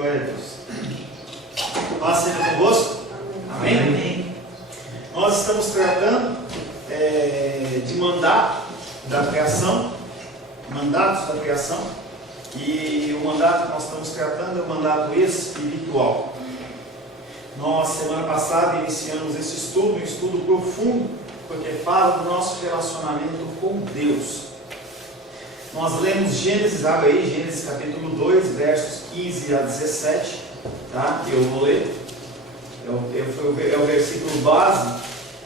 Glória a Deus. Paz seja convosco. Amém? Amém. Nós estamos tratando de mandato da criação, mandatos da criação, e o mandato que nós estamos tratando é o mandato espiritual. Nós, semana passada, iniciamos esse estudo, um estudo profundo, porque fala do nosso relacionamento com Deus. Nós lemos Gênesis, abre aí, Gênesis capítulo 2, versos 15 a 17, tá? Que eu vou ler. É o versículo base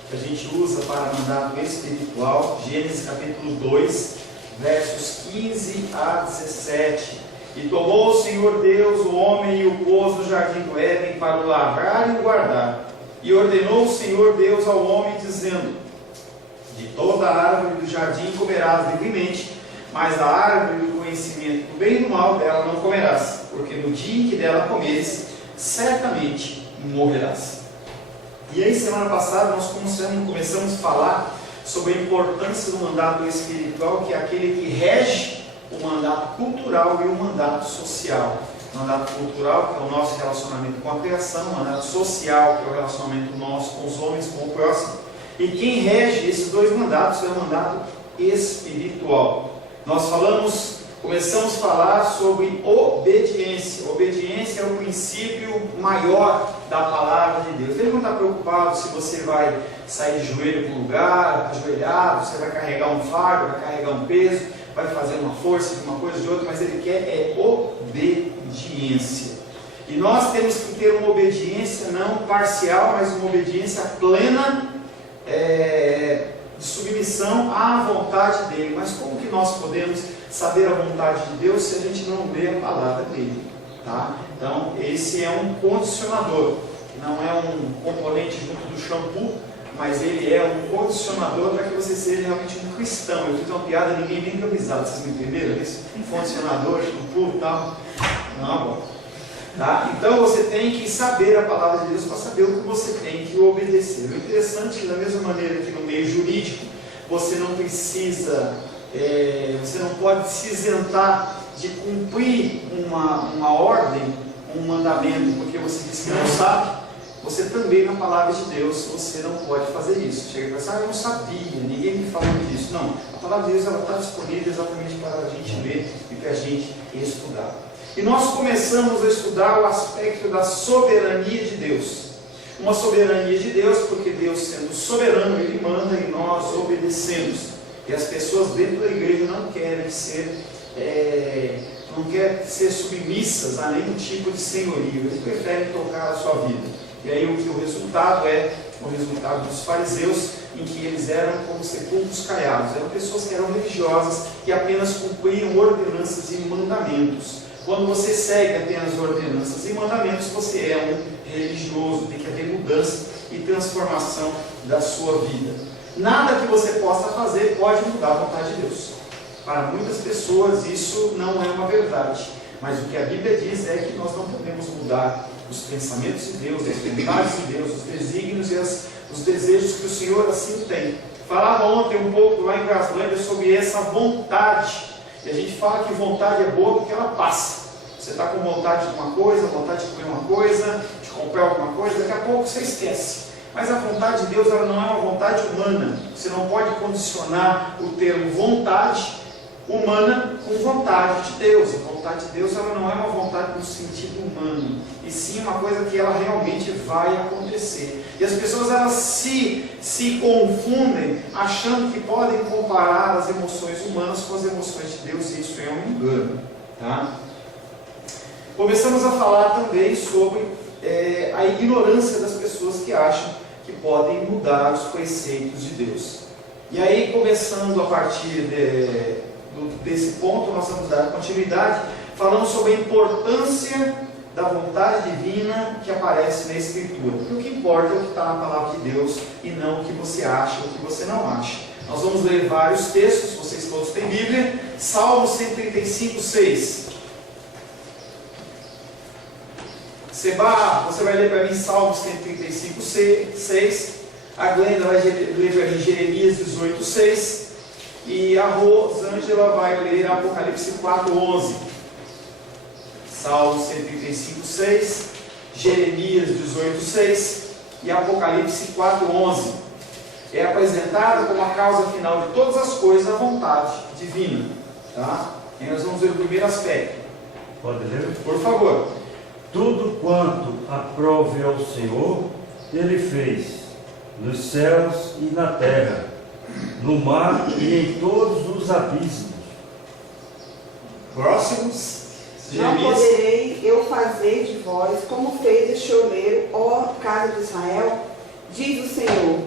que a gente usa para mandato espiritual. Gênesis capítulo 2, versos 15 a 17. E tomou o Senhor Deus o homem e o pôs no jardim do Éden para o lavrar e o guardar. E ordenou o Senhor Deus ao homem, dizendo: de toda a árvore do jardim comerás livremente, mas da árvore do conhecimento do bem e do mal dela não comerás, porque no dia em que dela comeres, certamente morrerás. E aí, semana passada, nós começamos a falar sobre a importância do mandato espiritual, que é aquele que rege o mandato cultural e o mandato social. O mandato cultural, que é o nosso relacionamento com a criação, o mandato social, que é o relacionamento nosso com os homens, com o próximo. E quem rege esses dois mandatos é o mandato espiritual. Nós começamos a falar sobre obediência. Obediência é o princípio maior da palavra de Deus. Ele não está preocupado se você vai sair de joelho para o lugar, ajoelhado, você vai carregar um fardo, vai carregar um peso, vai fazer uma força de uma coisa ou de outra, mas ele quer obediência. E nós temos que ter uma obediência não parcial, mas uma obediência plena, de submissão à vontade dele. Mas como que nós podemos saber a vontade de Deus se a gente não lê a palavra dele? Tá? Então esse é um condicionador, não é um componente junto do shampoo, mas ele é um condicionador para que você seja realmente um cristão. Eu fiz uma piada, ninguém nem deu risada, vocês me entenderam isso? Um condicionador, shampoo e tal. Não, bom. Tá? Então você tem que saber a palavra de Deus para saber o que você tem que obedecer. O interessante é que, da mesma maneira que no meio jurídico você não precisa, você não pode se isentar de cumprir uma ordem, um mandamento, porque você diz que não sabe. Você também, na palavra de Deus, você não pode fazer isso. Chega e fala assim: eu não sabia, ninguém me falou disso. Não, a palavra de Deus está disponível exatamente para a gente ler e para a gente estudar. E nós começamos a estudar o aspecto da soberania de Deus. Uma soberania de Deus, porque Deus, sendo soberano, Ele manda e nós obedecemos. E as pessoas dentro da igreja não querem ser submissas a nenhum tipo de senhorio. Eles preferem tocar a sua vida. E aí o resultado é o resultado dos fariseus, em que eles eram como sepulcros caiados. Eram pessoas que eram religiosas, que apenas cumpriam ordenanças e mandamentos. Quando você segue apenas ordenanças e mandamentos, você é um religioso. Tem que haver mudança e transformação da sua vida. Nada que você possa fazer pode mudar a vontade de Deus. Para muitas pessoas isso não é uma verdade, mas o que a Bíblia diz é que nós não podemos mudar os pensamentos de Deus, as vontades de Deus, os desígnios e os desejos que o Senhor assim tem. Falava ontem um pouco lá em Graslândia sobre essa vontade. E a gente fala que vontade é boa porque ela passa. Você está com vontade de uma coisa, vontade de comer uma coisa, de comprar alguma coisa, daqui a pouco você esquece. Mas a vontade de Deus, ela não é uma vontade humana. Você não pode condicionar o termo vontade humana com vontade de Deus. A vontade de Deus, ela não é uma vontade no sentido humano, e sim uma coisa que ela realmente vai acontecer. E as pessoas, elas se confundem achando que podem comparar as emoções humanas com as emoções de Deus, e isso é um engano. Tá? Começamos a falar também sobre a ignorância das pessoas que acham que podem mudar os preceitos de Deus. E aí, começando a partir desse ponto, nós vamos dar continuidade, falando sobre a importância da vontade divina que aparece na Escritura. Porque o que importa é o que está na palavra de Deus e não o que você acha ou o que você não acha. Nós vamos ler vários textos, vocês todos têm Bíblia. Salmo 135, 6. Seba, você vai ler para mim Salmo 135, 6. A Glenda vai ler para mim Jeremias 18, 6. E a Rosângela vai ler Apocalipse 4, 11. Salmo 135, 6, Jeremias 18, 6 e Apocalipse 4, 11. É apresentada como a causa final de todas as coisas a vontade divina. Tá? E nós vamos ver o primeiro aspecto. Pode ler? Por favor. Tudo quanto aprove ao Senhor, Ele fez, nos céus e na terra, no mar e em todos os abismos. Próximos. Não poderei eu fazer de vós como fez este oleiro, ó casa de Israel? Diz o Senhor.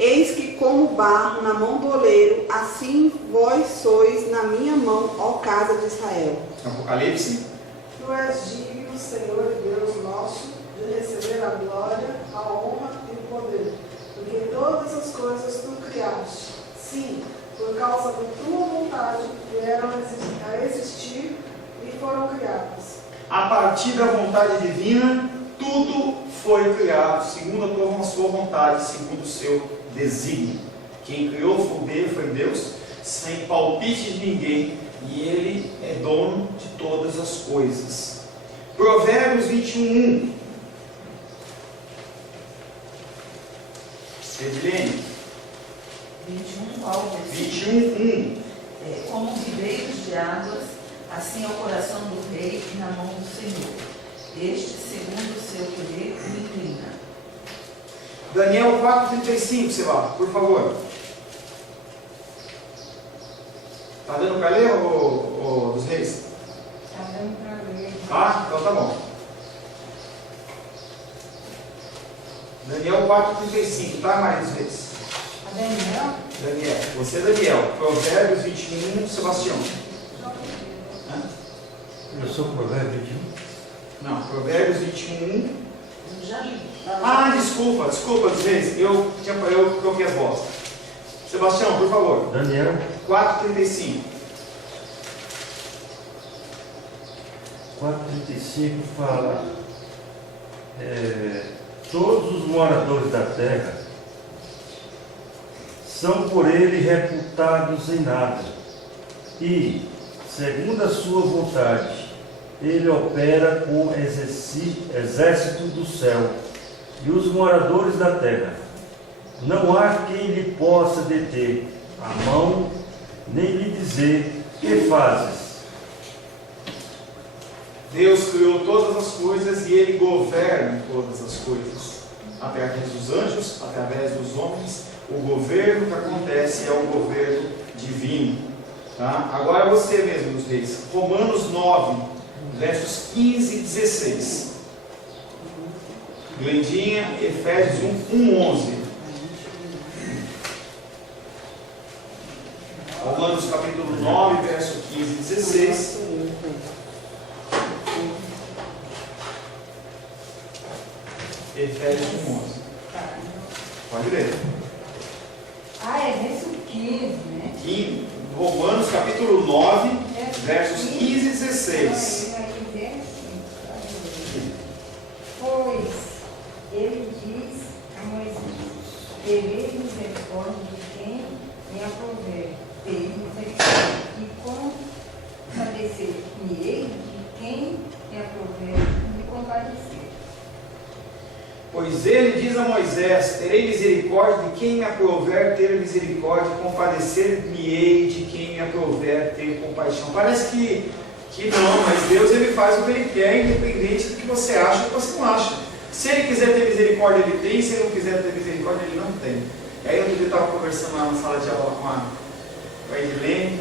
Eis que como barro na mão do oleiro, assim vós sois na minha mão, ó casa de Israel. Apocalipse. Tu és digno, Senhor e Deus nosso, de receber a glória, a honra e o poder, porque todas as coisas tu criaste. Sim, por causa da tua vontade vieram a existir e foram criadas. A partir da vontade divina, tudo foi criado, segundo a sua vontade, segundo o seu desígnio. Quem criou foi Deus, sem palpite de ninguém, e Ele é dono de todas as coisas. Provérbios 21, 1. Edilene. 21, qual o versículo? 21, 1. Como ribeiros de águas, assim é o coração do rei na mão do Senhor. Este, segundo o seu querer, o inclina. Daniel 4,35, Silvio, por favor. Está dando para ler, ô dos reis? Está dando para ler. Tá? Então tá bom. Daniel 4,35, tá, Maria dos Reis? A Daniel? Daniel. Você, Daniel. Provérbios 21, Sebastião. Hã? Eu sou Provérbios 21. Não, Provérbios 21. Já li. Ah, desculpa, dos reis. Eu troquei as bolas. Sebastião, por favor. Daniel 4,35. 4,35 fala: todos os moradores da terra são por ele reputados em nada, e, segundo a sua vontade, ele opera com exército do céu e os moradores da terra. Não há quem lhe possa deter a mão, nem lhe dizer: que fazes? Deus criou todas as coisas e Ele governa todas as coisas. Através dos anjos, através dos homens, o governo que acontece é o governo divino. Tá? Agora você mesmo, dos reis. Romanos 9, versos 15 e 16. Glendinha, Efésios 1, 11. Romanos capítulo 9, verso 15 e 16. Efésios 1, 11. Pode ler. Ah, é verso 15, né? Romanos capítulo 9, versos 15 e 16. Pois ele diz a Moisés: terei misericórdia de quem me aprouver, ter misericórdia, e compadecer-me-ei de quem me aprouver me compadecer. Pois ele diz a Moisés: terei misericórdia de quem me aprouver ter misericórdia, compadecer-me-ei de quem me aprouver ter compaixão. Parece que não, mas Deus ele faz o que Ele quer, independente do que você acha ou do que você não acha. Se Ele quiser ter misericórdia, Ele tem; se Ele não quiser ter misericórdia, Ele não tem. E aí eu estava conversando lá na sala de aula com a Edilene.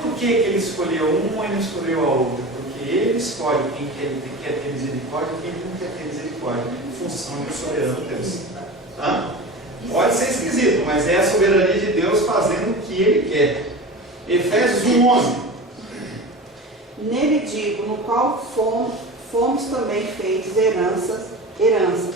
Por que Ele escolheu um e não escolheu a outra? Porque Ele escolhe quem quer ter misericórdia e quem não quer ter misericórdia, em função do soberano Deus. Tá? Pode ser esquisito, mas é a soberania de Deus fazendo o que Ele quer. Efésios 1, 11. Nele digo, no qual fomos também feitos herança,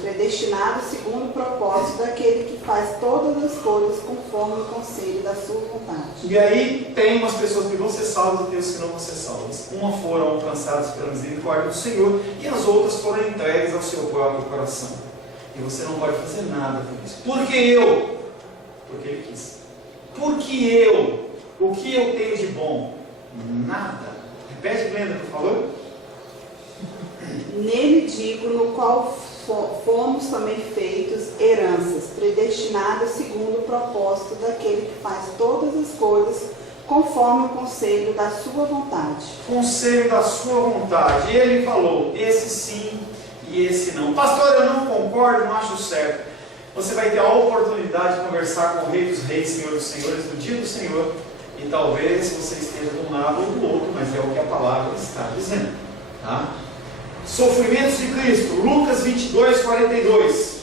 predestinados segundo o propósito daquele que faz todas as coisas conforme o conselho da sua vontade. E aí tem umas pessoas que vão ser salvas e tem os que não vão ser salvas. Uma foram alcançadas pela misericórdia do Senhor e as outras foram entregues ao seu próprio coração. E você não pode fazer nada por isso. Por que eu? Porque Ele quis. Por que eu? O que eu tenho de bom? Nada. Repete, Glenda, por favor. Nele digo, no qual fomos também feitos heranças, predestinadas segundo o propósito daquele que faz todas as coisas conforme o conselho da sua vontade. Conselho da sua vontade. E ele falou, esse sim e esse não. Pastor, eu não concordo, não acho certo. Você vai ter a oportunidade de conversar com o Rei dos Reis, Senhor dos Senhores, no dia do Senhor. E talvez você esteja de um lado ou do outro, mas é o que a palavra está dizendo. Tá? Sofrimentos de Cristo, Lucas 22, 42.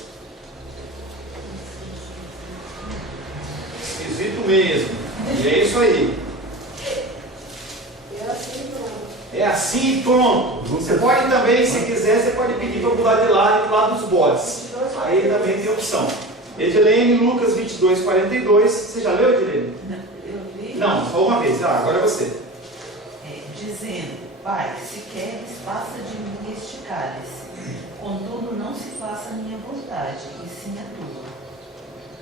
Esquisito mesmo. E é isso aí. É assim, pronto. É assim e pronto. Você pode também, se quiser, você pode pedir para mudar de lado e do lado dos bodes. Aí também tem opção. Edilene, Lucas 22, 42. Você já leu, Edilene? Eu li. Não, só uma vez. Agora é você. Dizendo: Pai, se queres, passa de mim este cálice. Contudo, não se faça a minha vontade, e sim a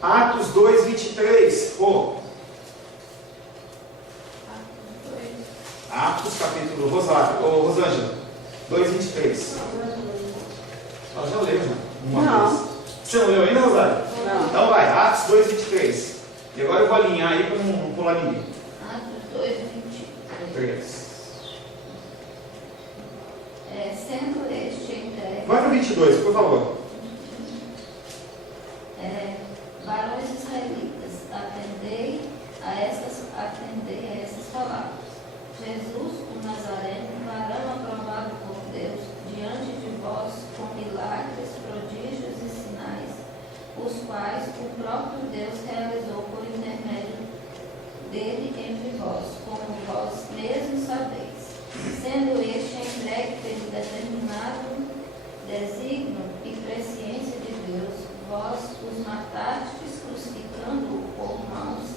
tua. Atos 2, 23. Rô. Atos, capítulo Rosângela, 2, 23. Ela já leu, já. Uma vez. Você não leu ainda, Rosário? Não. Então vai, Atos 2, 23. E agora eu vou alinhar aí para não pular ninguém. Atos 2, 23. 3. Sendo este entregue, Vai para o 22, por favor. varões israelitas, atendei a essas palavras. Jesus, o Nazareno, varão aprovado por Deus, diante de vós, com milagres, prodígios e sinais, os quais o próprio Deus realizou por intermédio dele entre vós, como vós mesmos sabeis. Sendo este entregue pelo determinado desígnio e presciência de Deus, vós os matastes, crucificando-o por mãos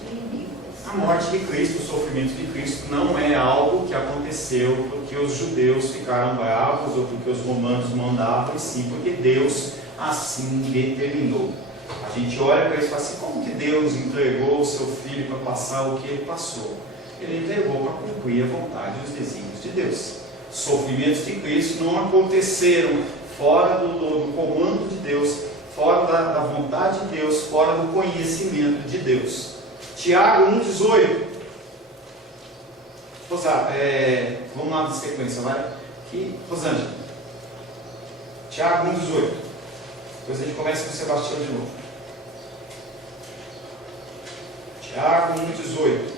de iníquos. A morte de Cristo, o sofrimento de Cristo, não é algo que aconteceu porque os judeus ficaram bravos ou porque os romanos mandavam, e sim porque Deus assim determinou. A gente olha para isso e fala assim: como que Deus entregou o seu filho para passar o que ele passou? Ele entregou para cumprir a vontade e os desígnios de Deus. Os sofrimentos de Cristo não aconteceram fora do comando de Deus, fora da vontade de Deus, fora do conhecimento de Deus. Tiago 1,18. Vamos lá na sequência, vai? Aqui, Rosângela. Tiago 1,18. Depois a gente começa com o Sebastião de novo. Tiago 1,18.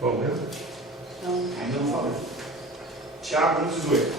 Qual mesmo? Ainda não falei. Tiago 1,18.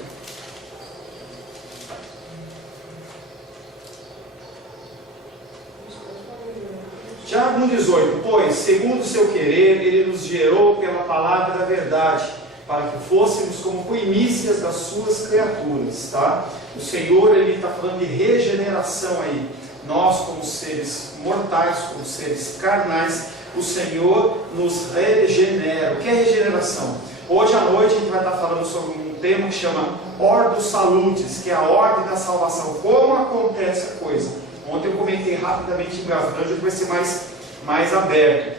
Tiago 1,18. Pois, segundo o seu querer, ele nos gerou pela palavra da verdade, para que fôssemos como primícias das suas criaturas, tá? O Senhor, ele está falando de regeneração aí. Nós, como seres mortais, como seres carnais, o Senhor nos regenera. O que é regeneração? Hoje à noite a gente vai estar falando sobre um tema que chama Ordo Salutis, que é a ordem da salvação. Como acontece a coisa? Ontem eu comentei rapidamente em breve, hoje vai ser mais aberto.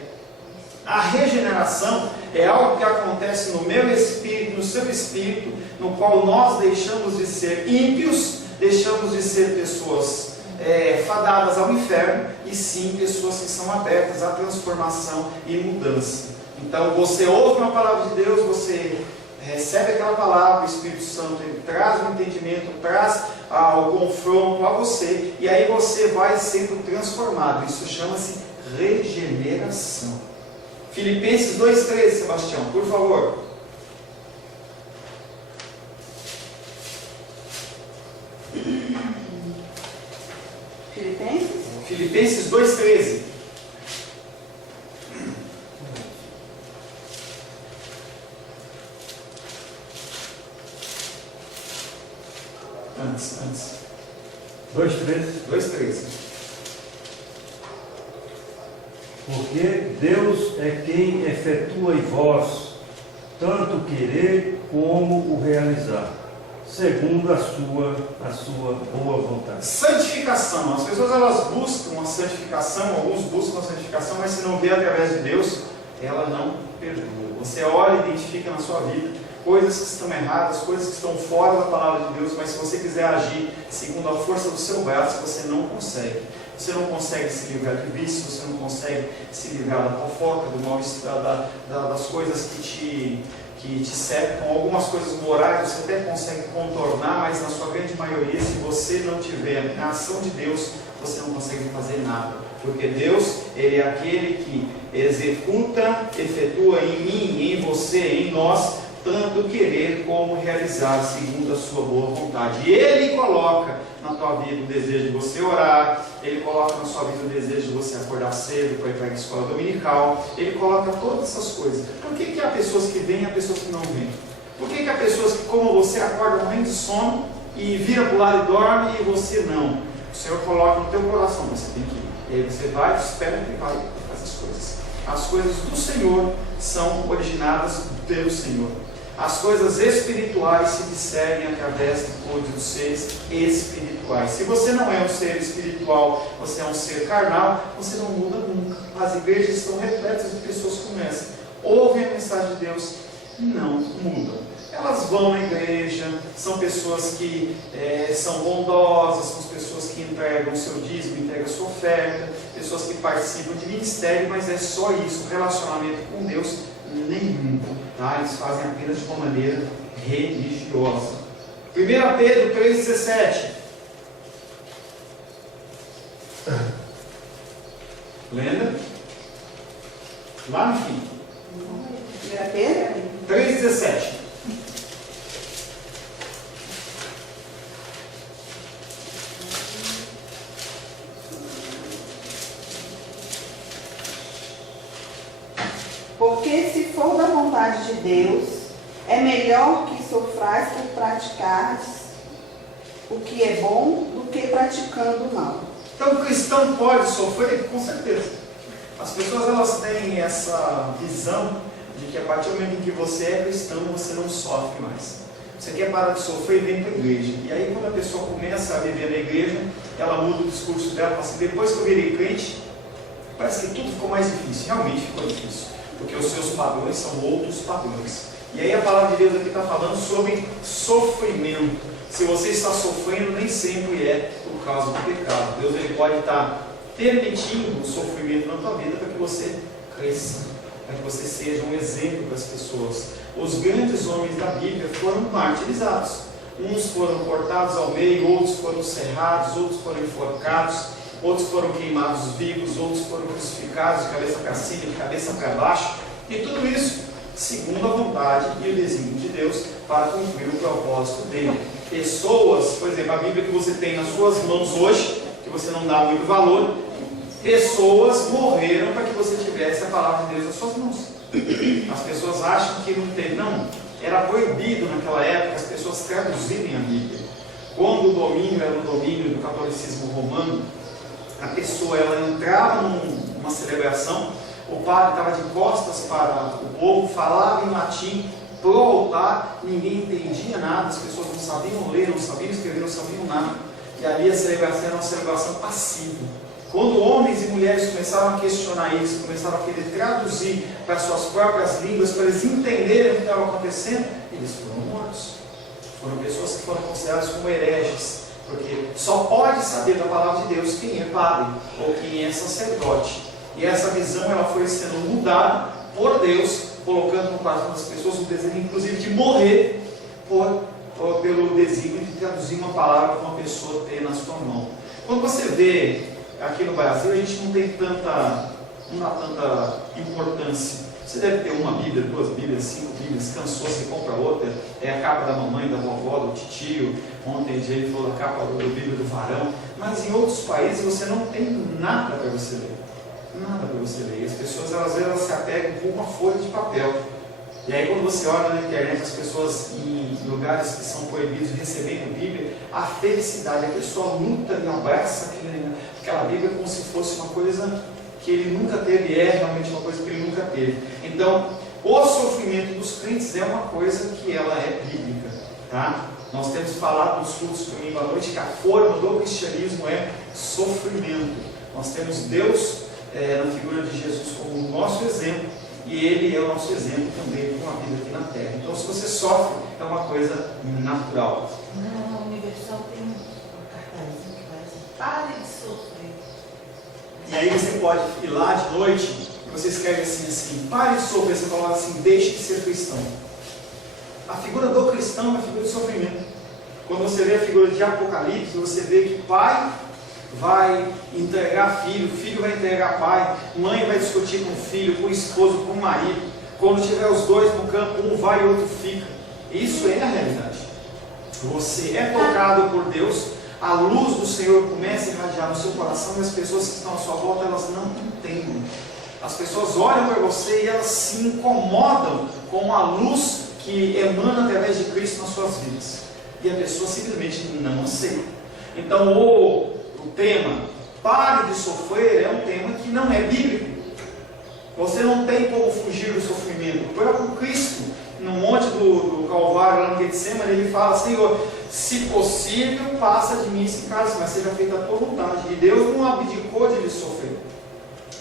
A regeneração é algo que acontece no meu espírito, no seu espírito, no qual nós deixamos de ser ímpios, deixamos de ser pessoas fadadas ao inferno, e sim pessoas que são abertas à transformação e mudança. Então você ouve uma palavra de Deus, você recebe aquela palavra, o Espírito Santo ele traz o entendimento, traz o confronto a você, e aí você vai sendo transformado. Isso chama-se regeneração. Filipenses 2,13, Sebastião, por favor. Filipenses 2,13. Antes. 2,13. Porque Deus é quem efetua em vós tanto o querer como o realizar, segundo a sua boa vontade. Santificação. As pessoas elas buscam a santificação, alguns buscam a santificação, mas se não vê através de Deus, ela não perdoa. Você olha e identifica na sua vida coisas que estão erradas, coisas que estão fora da palavra de Deus, mas se você quiser agir segundo a força do seu braço, você não consegue. Você não consegue se livrar de vício, você não consegue se livrar da fofoca, do mal-estar, das coisas que te cercam. Algumas coisas morais você até consegue contornar, mas na sua grande maioria, se você não tiver a ação de Deus, você não consegue fazer nada. Porque Deus, Ele é aquele que executa, efetua em mim, em você, em nós, tanto querer como realizar, segundo a sua boa vontade. E Ele coloca na tua vida o desejo de você orar, Ele coloca na sua vida o desejo de você acordar cedo para ir para a escola dominical, Ele coloca todas essas coisas. Por que há pessoas que vêm e há pessoas que não vêm? Por que há pessoas que, como você, acordam morrendo de sono e vira para o lado e dorme e você não? O Senhor coloca no teu coração, você tem que ir. E aí você vai, espera que vai fazer as coisas. As coisas do Senhor são originadas pelo Senhor. As coisas espirituais se discernem através dos seres espirituais. Se você não é um ser espiritual, você é um ser carnal, você não muda nunca. As igrejas estão repletas de pessoas como essa. Ouvem a mensagem de Deus e não mudam. Elas vão à igreja, são pessoas que são bondosas, são pessoas que entregam o seu dízimo, entregam a sua oferta, pessoas que participam de ministério, mas é só isso, relacionamento com Deus nenhum, tá? Eles fazem apenas de uma maneira religiosa. 1 Pedro 3,17. Lembra? Lá no fim. 1 Pedro? 3,17. Porque se for da vontade de Deus, é melhor que sofrais por praticardes o que é bom do que praticando o mal. Então o cristão pode sofrer? Com certeza. As pessoas elas têm essa visão de que a partir do momento em que você é cristão, você não sofre mais. Você quer parar de sofrer, vem para a igreja. E aí quando a pessoa começa a viver na igreja, ela muda o discurso dela, fala assim, depois que eu virei crente, parece que tudo ficou mais difícil. Realmente ficou difícil. Porque os seus padrões são outros padrões. E aí a palavra de Deus aqui está falando sobre sofrimento. Se você está sofrendo, nem sempre é por causa do pecado. Deus ele pode estar permitindo o sofrimento na tua vida para que você cresça, para que você seja um exemplo para as pessoas. Os grandes homens da Bíblia foram martirizados. Uns foram cortados ao meio, outros foram serrados, outros foram enforcados, outros foram queimados vivos, outros foram crucificados de cabeça para cima, de cabeça para baixo, e tudo isso segundo a vontade e o desígnio de Deus para cumprir o propósito dele. Pessoas, por exemplo, a Bíblia que você tem nas suas mãos hoje, que você não dá muito valor, pessoas morreram para que você tivesse a palavra de Deus nas suas mãos. As pessoas acham que não tem, não, era proibido naquela época as pessoas traduzirem a Bíblia. Quando o domínio era o domínio do catolicismo romano, a pessoa ela entrava numa celebração, o padre estava de costas para o povo, falava em latim pro altar, ninguém entendia nada, as pessoas não sabiam ler, não sabiam escrever, não sabiam nada, e ali a celebração era uma celebração passiva. Quando homens e mulheres começaram a questionar isso, começaram a querer traduzir para suas próprias línguas, para eles entenderem o que estava acontecendo, eles foram mortos. Foram pessoas que foram consideradas como hereges. Porque só pode saber da palavra de Deus quem é padre ou quem é sacerdote. E essa visão ela foi sendo mudada por Deus, colocando no coração das pessoas o desejo, inclusive, de morrer pelo desígnio de traduzir uma palavra que uma pessoa tem na sua mão. Quando você vê aqui no Brasil, a gente não dá tanta importância. Você deve ter uma Bíblia, 2 Bíblias, 5 Bíblias, cansou, você compra outra, é a capa da mamãe, da vovó, do titio, ontem ele falou da capa da Bíblia do varão, mas em outros países você não tem nada para você ler, nada para você ler, e as pessoas às vezes elas se apegam com uma folha de papel, e aí quando você olha na internet as pessoas em lugares que são proibidos recebendo Bíblia, a felicidade, a pessoa luta e abraça aquela Bíblia como se fosse uma coisa que ele nunca teve, é realmente uma coisa que ele nunca teve. Então, o sofrimento dos crentes é uma coisa que ela é bíblica, tá? Nós temos falado nos cultos de domingo à noite que a forma do cristianismo é sofrimento. Nós temos Deus na figura de Jesus como o nosso exemplo, e Ele é o nosso exemplo também com a vida aqui na Terra. Então, se você sofre, é uma coisa natural. Na Universal tem um cartazinho que vai assim, pare de sofrer. E aí você pode ir lá de noite e você escreve assim, pare de sofrer, você coloca assim, deixe de ser cristão. A figura do cristão é uma figura de sofrimento. Quando você vê a figura de Apocalipse, você vê que pai vai entregar filho, filho vai entregar pai, mãe vai discutir com o filho, com o esposo, com o marido. Quando tiver os dois no campo, um vai e o outro fica. Isso é a realidade. Você é tocado por Deus, a luz do Senhor começa a irradiar no seu coração e as pessoas que estão à sua volta, elas não entendem. As pessoas olham para você e elas se incomodam com a luz que emana através de Cristo nas suas vidas. E a pessoa simplesmente não aceita. Então o tema, pare de sofrer, é um tema que não é bíblico. Você não tem como fugir do sofrimento. O próprio Cristo, no monte do Calvário, lá no Getsemane, ele fala, Senhor, se possível, passa de mim esse cálice, mas seja feita a tua vontade. E Deus não abdicou de lhe sofrer.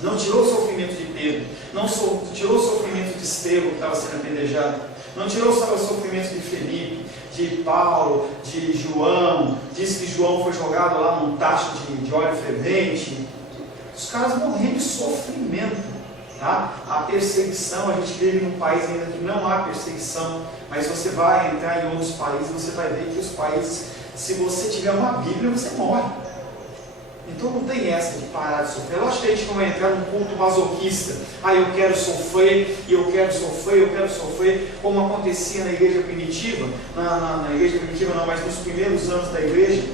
Não tirou o sofrimento de Pedro, não tirou o sofrimento de Estevão, que estava sendo apedrejado, não tirou o sofrimento de Felipe, de Paulo, de João. Diz que João foi jogado lá num tacho de óleo fervente. Os caras morreram de sofrimento. Tá? A perseguição, a gente vive num país ainda que não há perseguição, mas você vai entrar em outros países, você vai ver que os países, se você tiver uma Bíblia, você morre. Então não tem essa de parar de sofrer. Eu acho que a gente não vai entrar num culto masoquista. Eu quero sofrer, e eu quero sofrer, eu quero sofrer, como acontecia na igreja primitiva. Na igreja primitiva não, mas nos primeiros anos da igreja,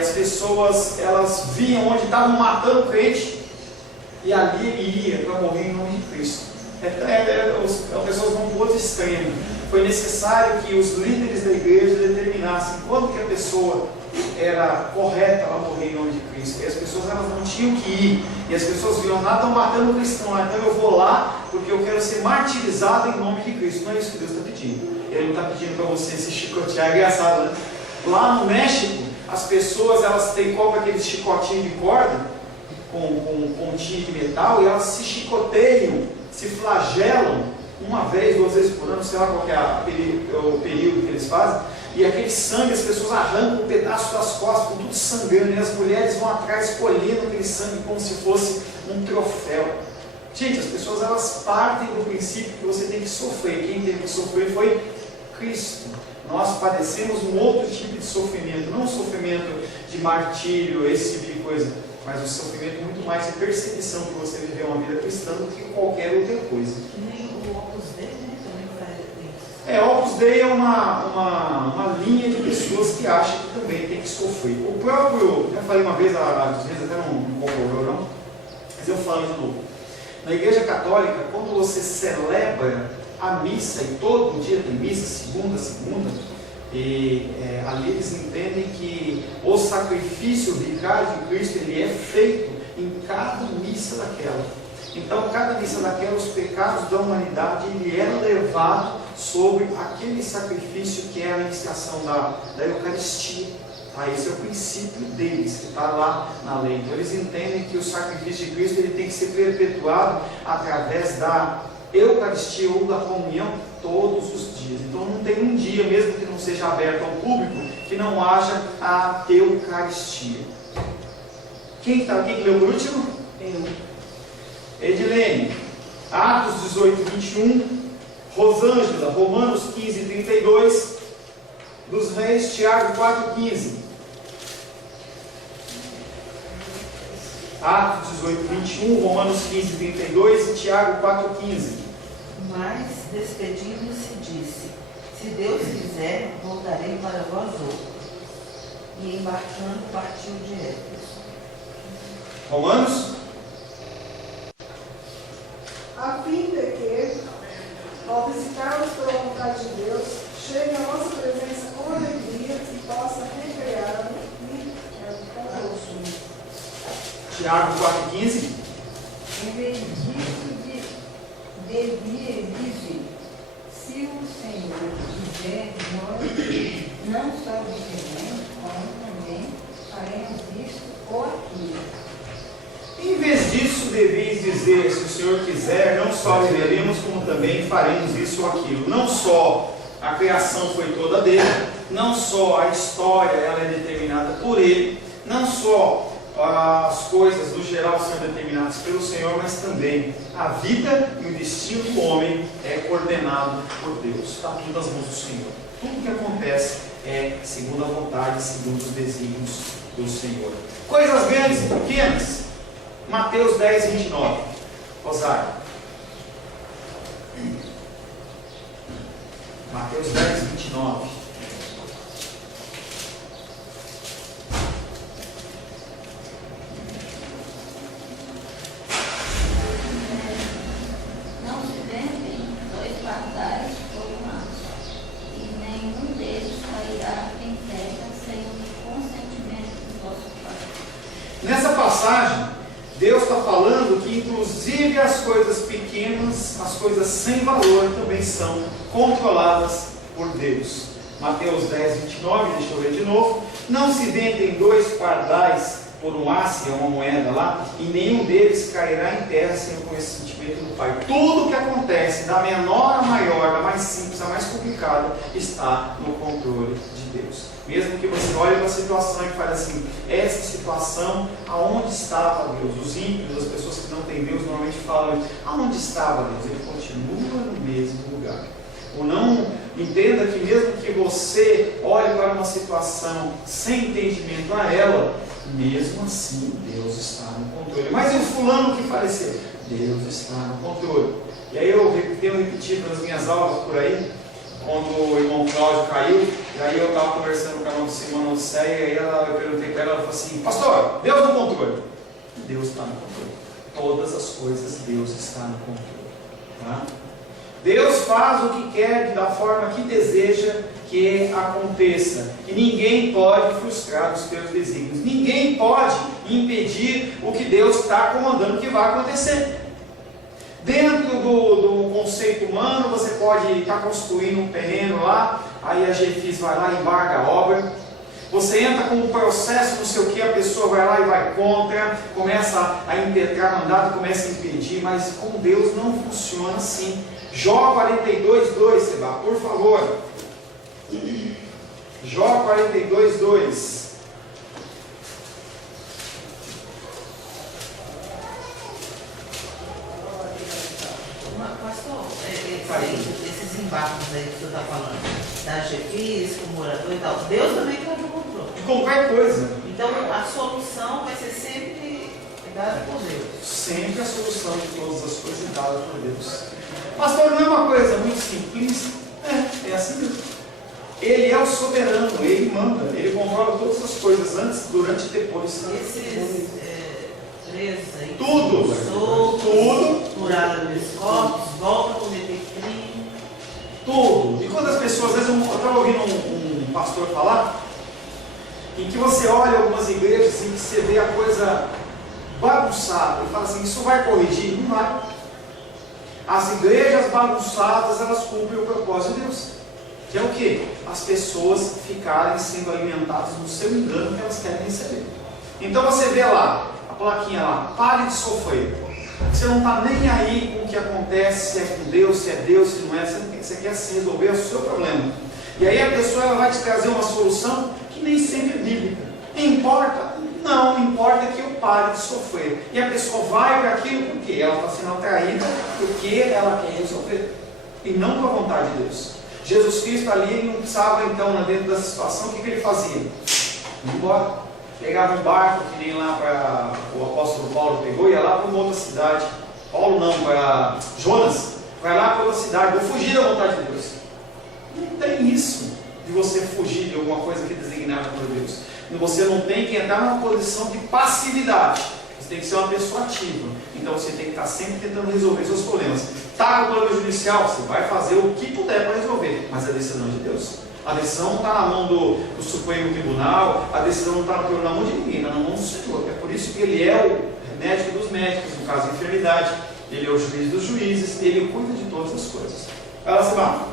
as pessoas, elas viam onde estavam matando o crente, e ali ele ia para morrer em nome de Cristo. As pessoas vão para o outro extremo. Foi necessário que os líderes da igreja determinassem quando que a pessoa era correta ela morrer em nome de Cristo. E as pessoas elas não tinham que ir. E as pessoas viam, estão matando o cristão, então eu vou lá porque eu quero ser martirizado em nome de Cristo. Não é isso que Deus está pedindo. Ele não está pedindo para você se chicotear. É engraçado, né? Lá no México, as pessoas elas compram aqueles chicotinhos de corda com pontinha de metal, e elas se chicoteiam, se flagelam uma vez, 2 vezes por ano, sei lá qual que é o período que eles fazem, e aquele sangue, as pessoas arrancam um pedaço das costas, com tudo sangrando, e as mulheres vão atrás colhendo aquele sangue como se fosse um troféu. Gente, as pessoas elas partem do princípio que você tem que sofrer. Quem teve que sofrer foi Cristo. Nós padecemos um outro tipo de sofrimento, não um sofrimento de martírio, esse tipo de coisa, mas um sofrimento muito mais de perseguição que você viver uma vida cristã do que qualquer outra coisa. Que nem o Opus Dei, né? Também faz isso. Opus Dei é uma linha de pessoas que acham que também tem que sofrer. O próprio, já falei uma vez, às vezes até não concordou não, mas eu falo de novo. Na Igreja Católica, quando você celebra a missa, e todo dia tem missa, segunda, e ali eles entendem que o sacrifício vicário de Cristo ele é feito em cada missa daquela. Então, cada missa daquela, os pecados da humanidade ele é levado sobre aquele sacrifício que é a iniciação da Eucaristia. Esse é o princípio deles, que está lá na lei. Então, eles entendem que o sacrifício de Cristo ele tem que ser perpetuado através da Eucaristia ou da comunhão todos os dias. Então não tem um dia, mesmo que não seja aberto ao público, que não haja a Eucaristia. Quem leu por último? Eu. Edilene, Atos 18, 21, Rosângela, Romanos 15, 32, dos Reis, Tiago 4, 15. Atos 18, 21, Romanos 15, 32 e Tiago 4, 15. Mas, despedindo-se, disse: se Deus quiser, voltarei para vós outros. E embarcando, partiu de Éfeso. Romanos? A fim de que, ao visitarmos pela vontade de Deus, chegue à nossa presença com alegria e possa recrear-nos conosco. Tiago 4, 15. Em vez disso, devia dizer: se o Senhor quiser, nós não só viveremos, como também faremos isto ou aquilo. Em vez disso, deveis dizer, se o Senhor quiser, não só viveremos, como também faremos isso ou aquilo. Não só a criação foi toda dele, não só a história ela é determinada por ele, não só as coisas no geral são determinadas pelo Senhor, mas também a vida e o destino do homem é coordenado por Deus. Está tudo nas mãos do Senhor. Tudo que acontece é segundo a vontade, segundo os desígnios do Senhor. Coisas grandes e pequenas. Mateus 10, 29. Rosário. Mateus 10, 29. Não se vendem 2 pardais por um aço, e nenhum deles cairá em terra sem o consentimento do vosso Pai. Nessa passagem, Deus está falando que inclusive as coisas pequenas, as coisas sem valor também são controladas por Deus. Mateus 10, 29, deixa eu ler de novo. Não se vendem 2 pardais por um aço, é uma moeda lá, e nenhum deles cairá em terra sem o consentimento do Pai. Tudo que acontece, da menor a maior, da mais simples a mais complicada, está no controle de Deus. Mesmo que você olhe para a situação e fale assim, essa situação, aonde estava Deus? Os ímpios, as pessoas que não têm Deus, normalmente falam, aonde estava Deus? Ele continua no mesmo lugar. Ou não, entenda que mesmo que você olhe para uma situação sem entendimento a ela, mesmo assim Deus está no controle. Mas e o fulano que faleceu? Deus está no controle. E aí eu tenho repetido nas minhas aulas por aí, quando o irmão Cláudio caiu, e aí eu estava conversando com a irmã Simona Odisseia, e aí eu perguntei para ela, ela falou assim, pastor, Deus no controle. Deus está no controle. Todas as coisas, Deus está no controle. Tá? Deus faz o que quer, da forma que deseja que aconteça. E ninguém pode frustrar os seus desígnios. Ninguém pode impedir o que Deus está comandando que vai acontecer. Dentro do conceito humano, você pode estar construindo um terreno lá, aí a GFIS vai lá e embarga a obra. Você entra com um processo, não sei o que, a pessoa vai lá e vai contra, começa a impetrar mandado, começa a impedir, mas com Deus não funciona assim. Jó 42, 2, Seba, por favor. Jó 42, 2. Pastor, esses embargos aí que você está falando, da GFIS, com o morador e tal, Deus também está no controle. De qualquer coisa. Então a solução vai ser sempre dada por Deus. Sempre a solução de todas as coisas é dada por Deus. Pastor, não é uma coisa muito simples? É assim mesmo. Ele é o soberano, ele manda, ele controla todas as coisas antes, durante e depois. Esses presos aí, Tudo. soltos, curaram dos corpos, voltam a cometer crime. Tudo. E quando as pessoas, às vezes eu estava ouvindo um pastor falar, em que você olha algumas igrejas em que você vê a coisa bagunçada e fala assim, isso vai corrigir? Não vai. As igrejas bagunçadas, elas cumprem o propósito de Deus. Que é o quê? As pessoas ficarem sendo alimentadas no seu engano que elas querem receber. Então você vê lá, a plaquinha lá, pare de sofrer. Você não está nem aí com o que acontece, se é com Deus, se não é, você quer se resolver o seu problema. E aí a pessoa ela vai te trazer uma solução que nem sempre é bíblica. Importa? Não, importa que eu pare de sofrer. E a pessoa vai para aquilo porque ela está sendo atraída, porque ela quer resolver. E não com a vontade de Deus. Jesus Cristo ali, ele não precisava então, dentro dessa situação, o que ele fazia? Ia embora. Pegava um barco, que nem lá para o apóstolo Paulo pegou, ia lá para uma outra cidade. Paulo não, para Jonas. Vai lá para outra cidade, vou fugir da vontade de Deus. Não tem isso de você fugir de alguma coisa que é designada por Deus. Você não tem que entrar numa posição de passividade. Você tem que ser uma pessoa ativa. Então você tem que estar sempre tentando resolver seus problemas. Está no plano judicial, você vai fazer o que puder para resolver. Mas a decisão é de Deus. A decisão não está na mão do Supremo Tribunal, a decisão não está na mão de ninguém, está na mão do Senhor. É por isso que Ele é o médico dos médicos, no caso da enfermidade. Ele é o juiz dos juízes, Ele cuida de todas as coisas. Vai lá, Simão.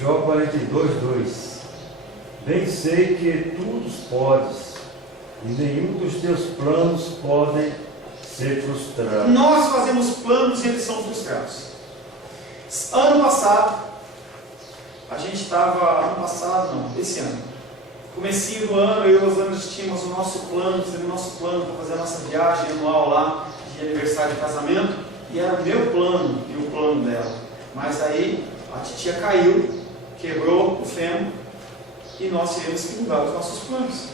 Jó 42, 2. Bem sei que tudo podes, e nenhum dos teus planos podem ser frustrados. Nós fazemos planos e eles são frustrados. Ano passado, esse ano, comecinho do ano, eu e os anos tínhamos o nosso plano, fizemos o nosso plano para fazer a nossa viagem anual lá, de aniversário de casamento, e era o meu plano e o plano dela. Mas aí a titia caiu, quebrou o fêmur, e nós tivemos que mudar os nossos planos.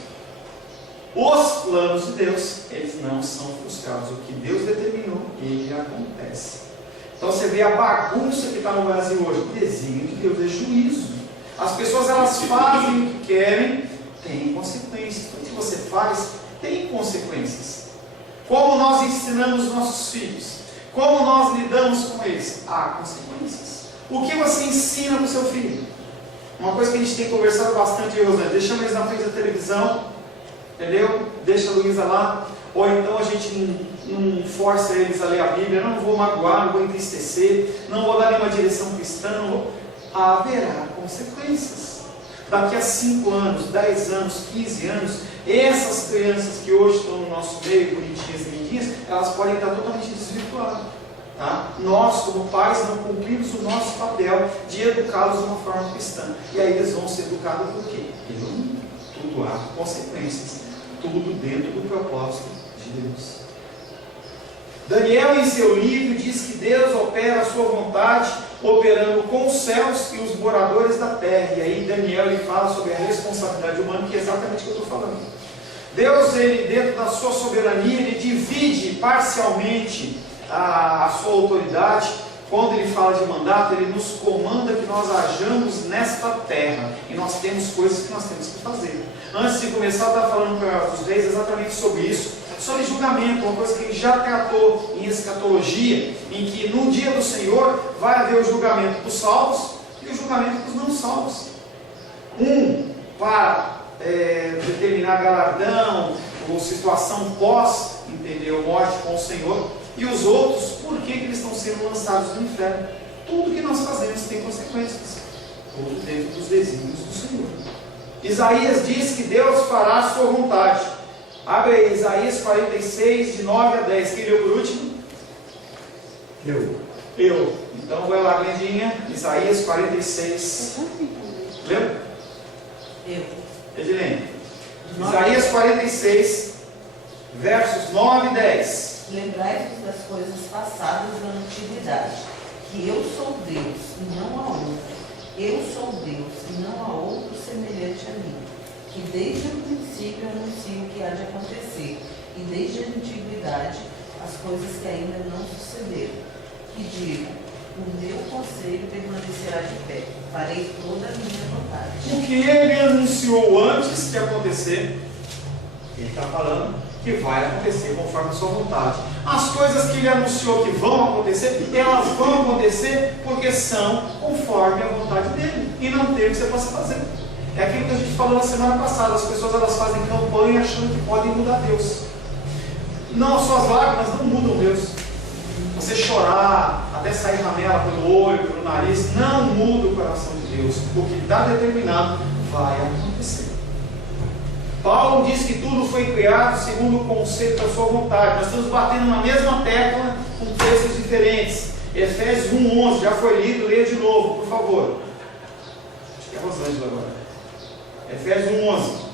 Os planos de Deus, eles não são frustrados. O que Deus determinou, ele acontece. Então você vê a bagunça que está no Brasil hoje. O desígnio de Deus é juízo. As pessoas, elas fazem o que querem, tem consequências. O que você faz tem consequências. Como nós ensinamos os nossos filhos, como nós lidamos com eles, há consequências. O que você ensina para o seu filho? Uma coisa que a gente tem conversado bastante, Rosane, deixamos eles na frente da televisão, entendeu? Deixa a Luísa lá, ou então a gente não força eles a ler a Bíblia, não vou magoar, não vou entristecer, não vou dar nenhuma direção cristã, não vou. Haverá consequências. Daqui a 5 anos, 10 anos, 15 anos, essas crianças que hoje estão no nosso meio, bonitinhas e lindinhas, elas podem estar totalmente desvirtuadas. Tá? Nós, como pais, não cumprimos o nosso papel de educá-los de uma forma cristã. E aí eles vão ser educados por quê? Pelo mundo. Tudo há consequências. Tudo dentro do propósito de Deus. Daniel, em seu livro, diz que Deus opera a sua vontade, operando com os céus e os moradores da terra. E aí Daniel ele fala sobre a responsabilidade humana, que é exatamente o que eu estou falando. Deus, ele, dentro da sua soberania, ele divide parcialmente a sua autoridade. Quando ele fala de mandato, ele nos comanda que nós hajamos nesta terra. E nós temos coisas que nós temos que fazer. Antes de começar, eu estava falando para os reis exatamente sobre isso. Sobre julgamento, uma coisa que ele já tratou em escatologia, em que no dia do Senhor vai haver o julgamento dos salvos e o julgamento dos não salvos. Um para determinar galardão ou situação pós, entendeu, morte com o Senhor, e os outros, por que eles estão sendo lançados no inferno? Tudo que nós fazemos tem consequências, tudo dentro dos desígnios do Senhor. Isaías diz que Deus fará a sua vontade. Abre aí Isaías 46, de 9 a 10. Quem leu por último? Eu. Então vai lá, Glendinha. Isaías 46. Leu? Eu. Edilene. Isaías 46, versos 9 e 10. Lembrai-vos das coisas passadas da antiguidade, que eu sou Deus e não há outro. Eu sou Deus e não há outro semelhante a mim, que desde o princípio anuncio o que há de acontecer, e desde a antiguidade as coisas que ainda não sucederam. Que digo, o meu conselho permanecerá de pé, farei toda a minha vontade. O que ele anunciou antes de acontecer, ele está falando que vai acontecer conforme a sua vontade. As coisas que ele anunciou que vão acontecer, elas vão acontecer porque são conforme a vontade dele, e não tem o que você possa fazer. É aquilo que a gente falou na semana passada. As pessoas, elas fazem campanha achando que podem mudar Deus. Não, suas lágrimas não mudam Deus. Você chorar, até sair ramela pelo olho, pelo nariz, não muda o coração de Deus. O que está determinado vai acontecer. Paulo diz que tudo foi criado segundo o conceito da sua vontade. Nós estamos batendo na mesma tecla com textos diferentes. Efésios 1:11, já foi lido, leia de novo, por favor. Acho que é Rosângela agora. Efésios 1:11.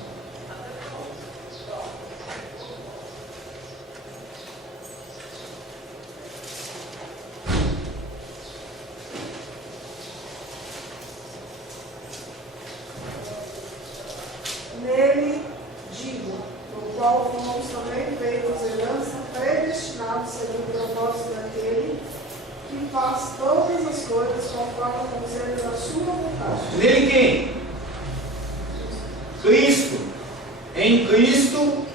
Nele, digo, no qual fomos também feitos herança, predestinados segundo o propósito daquele que faz todas as coisas conforme o conselho da sua vontade. Nele quem? Cristo. Em Cristo,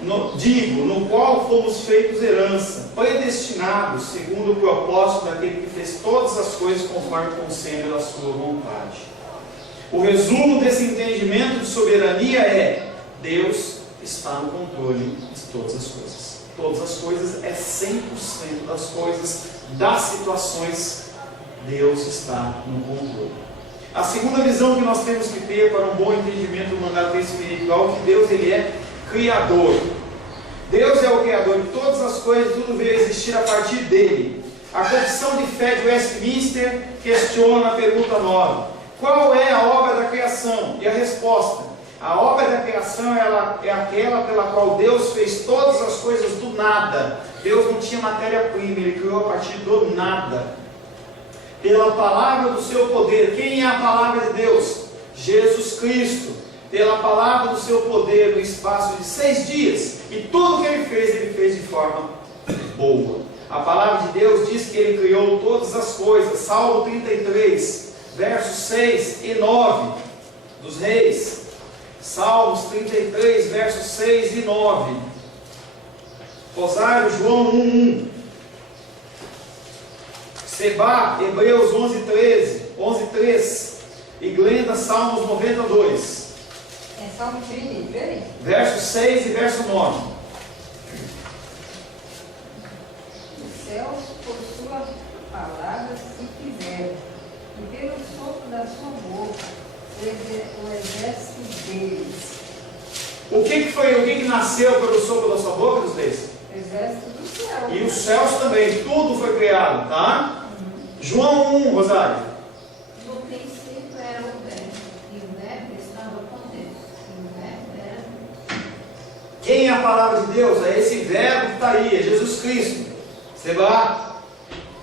no qual fomos feitos herança, predestinados segundo o propósito daquele que fez todas as coisas conforme o conselho da sua vontade. O resumo desse entendimento de soberania é: Deus está no controle de todas as coisas. Todas as coisas é 100% das coisas, das situações, Deus está no controle. A segunda visão que nós temos que ter para um bom entendimento do mandato espiritual é que Deus ele é Criador. Deus é o Criador de todas as coisas, tudo veio a existir a partir dele. A Confissão de Fé de Westminster questiona a pergunta 9. Qual é a obra da criação? E a resposta: a obra da criação ela é aquela pela qual Deus fez todas as coisas do nada. Deus não tinha matéria-prima, Ele criou a partir do nada. Pela palavra do seu poder. Quem é a palavra de Deus? Jesus Cristo. Pela palavra do seu poder no espaço de 6 dias. E tudo que Ele fez de forma boa. A palavra de Deus diz que Ele criou todas as coisas. Salmo 33, versos 6 e 9 dos Reis. Salmos 33, versos 6 e 9. Rosário, João 1:1. Seba, Hebreus 11:3. E Glenda, Salmos 92. É Salmo 33? Verso 6 e verso 9. Os céus, por sua palavra, se fizeram, e pelo sopro da sua boca, o exército deles. O que nasceu pelo sopro da sua boca, dos reis? O exército do céu. E os céus também, tudo foi criado, tá? João 1, Rosário. No princípio era o Verbo, e o Verbo estava com Deus, e o Verbo era Deus. Quem é a palavra de Deus? É esse verbo que está aí, é Jesus Cristo. Seba.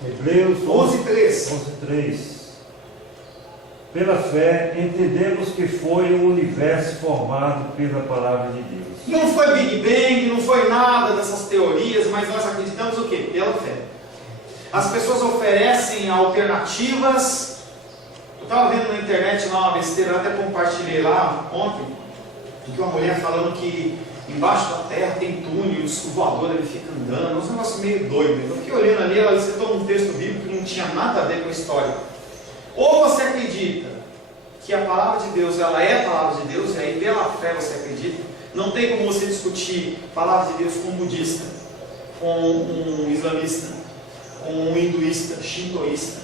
Hebreus 11:3. 11:3. Pela fé, entendemos que foi o universo formado pela palavra de Deus. Não foi Big Bang, não foi nada dessas teorias, mas nós acreditamos o quê? Pela fé. As pessoas oferecem alternativas. Eu estava vendo na internet lá uma besteira, eu até compartilhei lá ontem, em que uma mulher falando que embaixo da terra tem túneis, o voador ele fica andando, um negócio meio doido. Eu fiquei olhando ali, ela citou um texto bíblico que não tinha nada a ver com a história. Ou você acredita que a palavra de Deus ela é a palavra de Deus, e aí pela fé você acredita. Não tem como você discutir a palavra de Deus com um budista, com um islamista, com um hinduísta, shintoísta,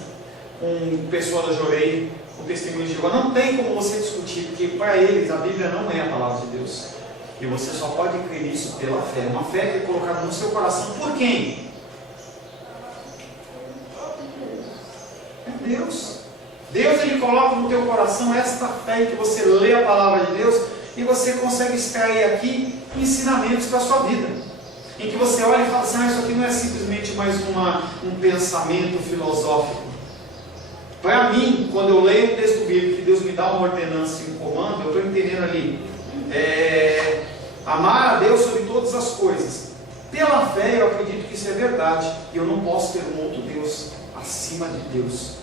com pessoa da Jorei, com testemunho de Jeová. Não tem como você discutir, porque para eles a Bíblia não é a palavra de Deus. E você só pode crer nisso pela fé. Uma fé que é colocada no seu coração por quem? É Deus. Deus ele coloca no teu coração esta fé em que você lê a palavra de Deus e você consegue extrair aqui ensinamentos para a sua vida. Em que você olha e fala assim, isso aqui não é simplesmente mais um pensamento filosófico. Para mim, quando eu leio o texto bíblico que Deus me dá uma ordenança e um comando, eu estou entendendo ali, amar a Deus sobre todas as coisas. Pela fé eu acredito que isso é verdade, e eu não posso ter um outro Deus acima de Deus.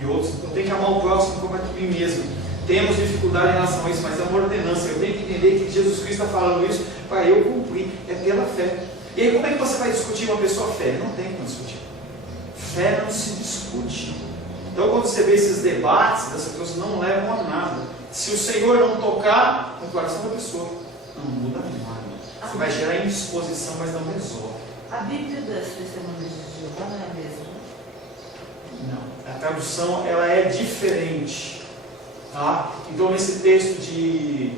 E outros, eu tenho que amar o próximo como a mim mesmo. Temos dificuldade em relação a isso, mas é uma ordenança. Eu tenho que entender que Jesus Cristo está falando isso para eu cumprir, é pela fé. E aí como é que você vai discutir uma pessoa fé? Não tem como discutir. Fé não se discute. Então quando você vê esses debates, essas pessoas não levam a nada. Se o Senhor não tocar no coração da pessoa, não muda nada. Você vai gerar indisposição, mas não resolve. A Bíblia das Testemunhas de Jeová não é a mesma? Não. A tradução ela é diferente. Tá? Então nesse texto de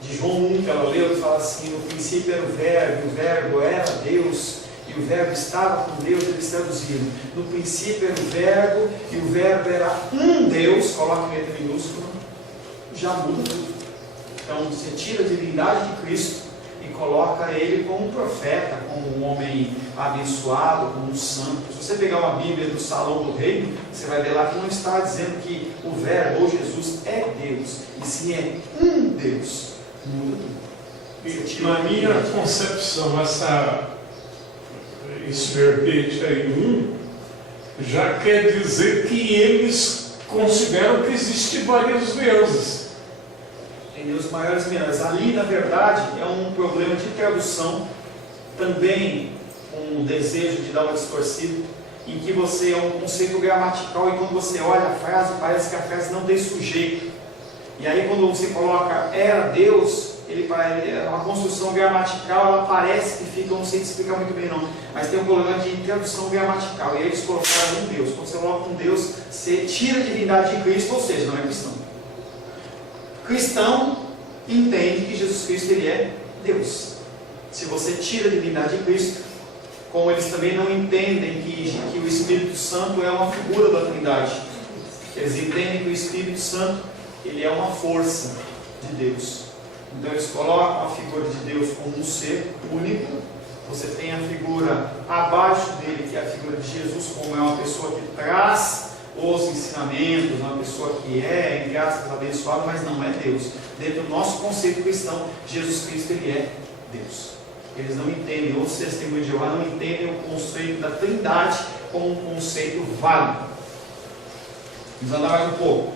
João 1 que ela leu, ele fala assim, no princípio era o verbo era Deus, e o verbo estava com Deus, eles traduziram. No princípio era o verbo, e o verbo era um Deus, coloca em letra minúscula, já muda tudo. Então você tira a divindade de Cristo e coloca ele como um profeta, como um homem abençoado, como um santo. Se você pegar uma Bíblia do Salão do Reino, você vai ver lá que não está dizendo que o verbo ou Jesus é Deus, e sim é um Deus. Muda tudo. Na minha concepção, esse verbete aí, já quer dizer que eles consideram que existem vários deuses. Tem Deus maiores e menores. Ali, na verdade, é um problema de tradução, também um desejo de dar uma distorcida, em que você é um conceito gramatical e quando você olha a frase, parece que a frase não tem sujeito. E aí quando você coloca era Deus, a construção gramatical, ela parece que fica, eu não sei te explicar muito bem não, mas tem um problema de tradução gramatical, e aí eles colocaram um Deus. Quando você coloca um Deus, você tira a divindade de Cristo, ou seja, não é cristão. Cristão entende que Jesus Cristo ele é Deus. Se você tira a divindade de Cristo, como eles também não entendem que o Espírito Santo é uma figura da Trindade. Eles entendem que o Espírito Santo, ele é uma força de Deus. Então eles colocam a figura de Deus como um ser único. Você tem a figura abaixo dele, que é a figura de Jesus, como é uma pessoa que traz os ensinamentos, uma pessoa que é, entre aspas, abençoada, mas não é Deus. Dentro do nosso conceito cristão, Jesus Cristo, ele é Deus. Eles não entendem, os testemunhos de Jeová não entendem o conceito da Trindade como um conceito válido. Vamos andar mais um pouco.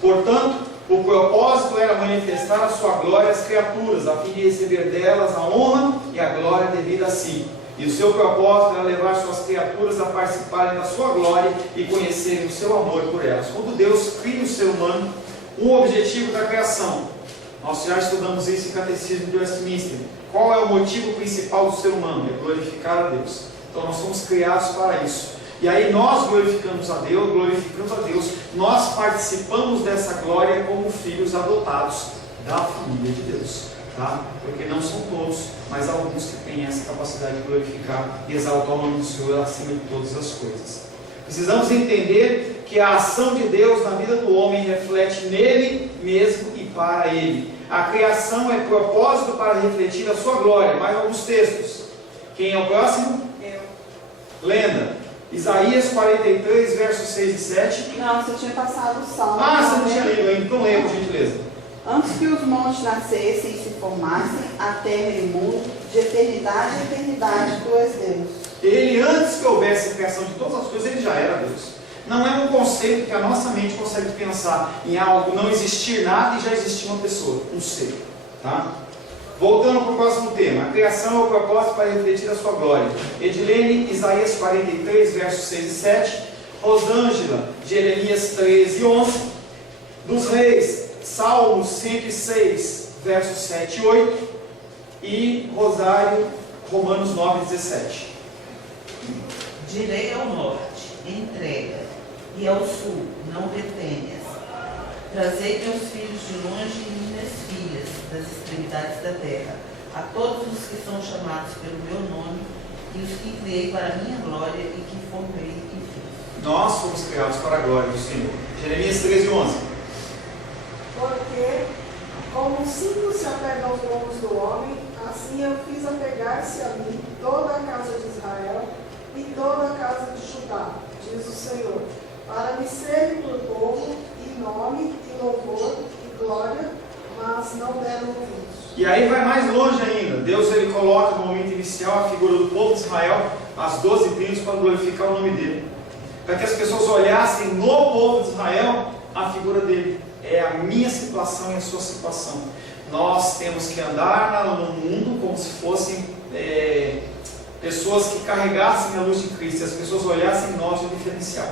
Portanto, o propósito era manifestar a sua glória às criaturas, a fim de receber delas a honra e a glória devida a si. E o seu propósito era levar suas criaturas a participarem da sua glória e conhecerem o seu amor por elas. Quando Deus cria o ser humano, o objetivo da criação, nós já estudamos isso em Catecismo de Westminster. Qual é o motivo principal do ser humano? É glorificar a Deus. Então nós somos criados para isso. E aí nós glorificamos a Deus, nós participamos dessa glória como filhos adotados da família de Deus. Tá? Porque não são todos, mas alguns que têm essa capacidade de glorificar e exaltar o nome do Senhor acima de todas as coisas. Precisamos entender que a ação de Deus na vida do homem reflete nele mesmo e para ele. A criação é propósito para refletir a sua glória. Mais alguns textos. Quem é o próximo? Eu. Lenda. Isaías 43, versos 6 e 7. Não, você tinha passado o salmo. Você não tinha lido ainda, então leia, por gentileza. Antes que os montes nascessem e se formassem, a terra e o mundo, de eternidade a eternidade, tu és Deus. Ele, antes que houvesse a criação de todas as coisas, ele já era Deus. Não é um conceito que a nossa mente consegue pensar em algo não existir nada e já existir uma pessoa, um ser. Tá? Voltando para o próximo tema, a criação é o propósito para refletir a sua glória. Edilene, Isaías 43, versos 6 e 7. Rosângela, Jeremias 13 e 11. Dos Reis, Salmos 106, versos 7 e 8. E Rosário, Romanos 9, 17. Direi ao norte, entrega, e ao sul, não detenhas. Trazei meus filhos de longe e minhas filhas das extremidades da terra, a todos os que são chamados pelo meu nome, e os que criei para a minha glória e que formei e fiz. Nós fomos criados para a glória do Senhor. Jeremias 13, 11. Porque, como um ciclo se apega aos lombos do homem, assim eu fiz apegar-se a mim toda a casa de Israel e toda a casa de Judá, diz o Senhor, para me serem por povo, e nome, e louvor, e glória, mas não deram ouvidos. E aí vai mais longe ainda. Deus ele coloca no momento inicial a figura do povo de Israel, as 12 tribos, para glorificar o nome dele. Para que as pessoas olhassem no povo de Israel a figura dele. É a minha situação e a sua situação. Nós temos que andar no mundo como se fossem pessoas que carregassem a luz de Cristo, e as pessoas olhassem em nós o diferencial.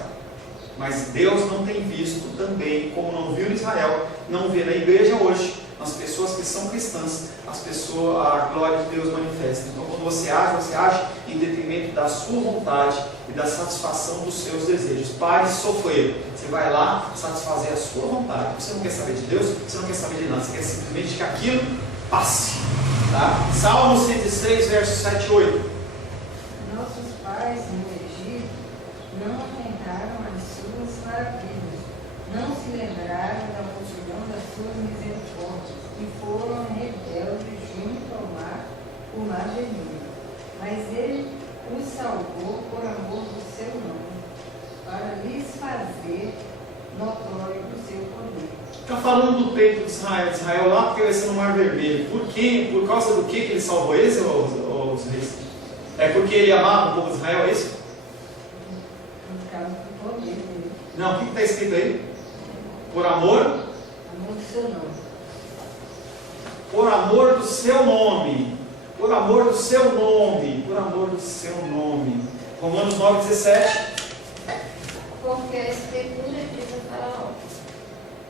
Mas Deus não tem visto também, como não viu em Israel, não vê na igreja hoje, nas pessoas que são cristãs, a glória de Deus manifesta. Então quando você age em detrimento da sua vontade e da satisfação dos seus desejos. Pare de sofrer. Você vai lá satisfazer a sua vontade. Você não quer saber de Deus, você não quer saber de nada, você quer simplesmente que aquilo passe. Tá? Salmo 106, versos 7 e 8. Nossos pais no Egito não aumentaram as suas maravilhas, não se lembraram da multidão das suas misericórdias, e foram rebeldes junto ao mar, o mar gemiu. Mas ele os salvou por amor do seu nome, para lhes fazer notório o seu poder. Está falando do peito de Israel lá porque vai ser no Mar Vermelho. Por quê? Por causa do que ele salvou eles, os reis? É porque ele amava o povo de Israel, é isso? Por causa do poder dele. Não, o que está escrito aí? Por amor? Amor do seu nome. Por amor do seu nome. Por amor do seu nome. Por amor do seu nome. Romanos 9, 17. Porque a Escritura diz a Faraó: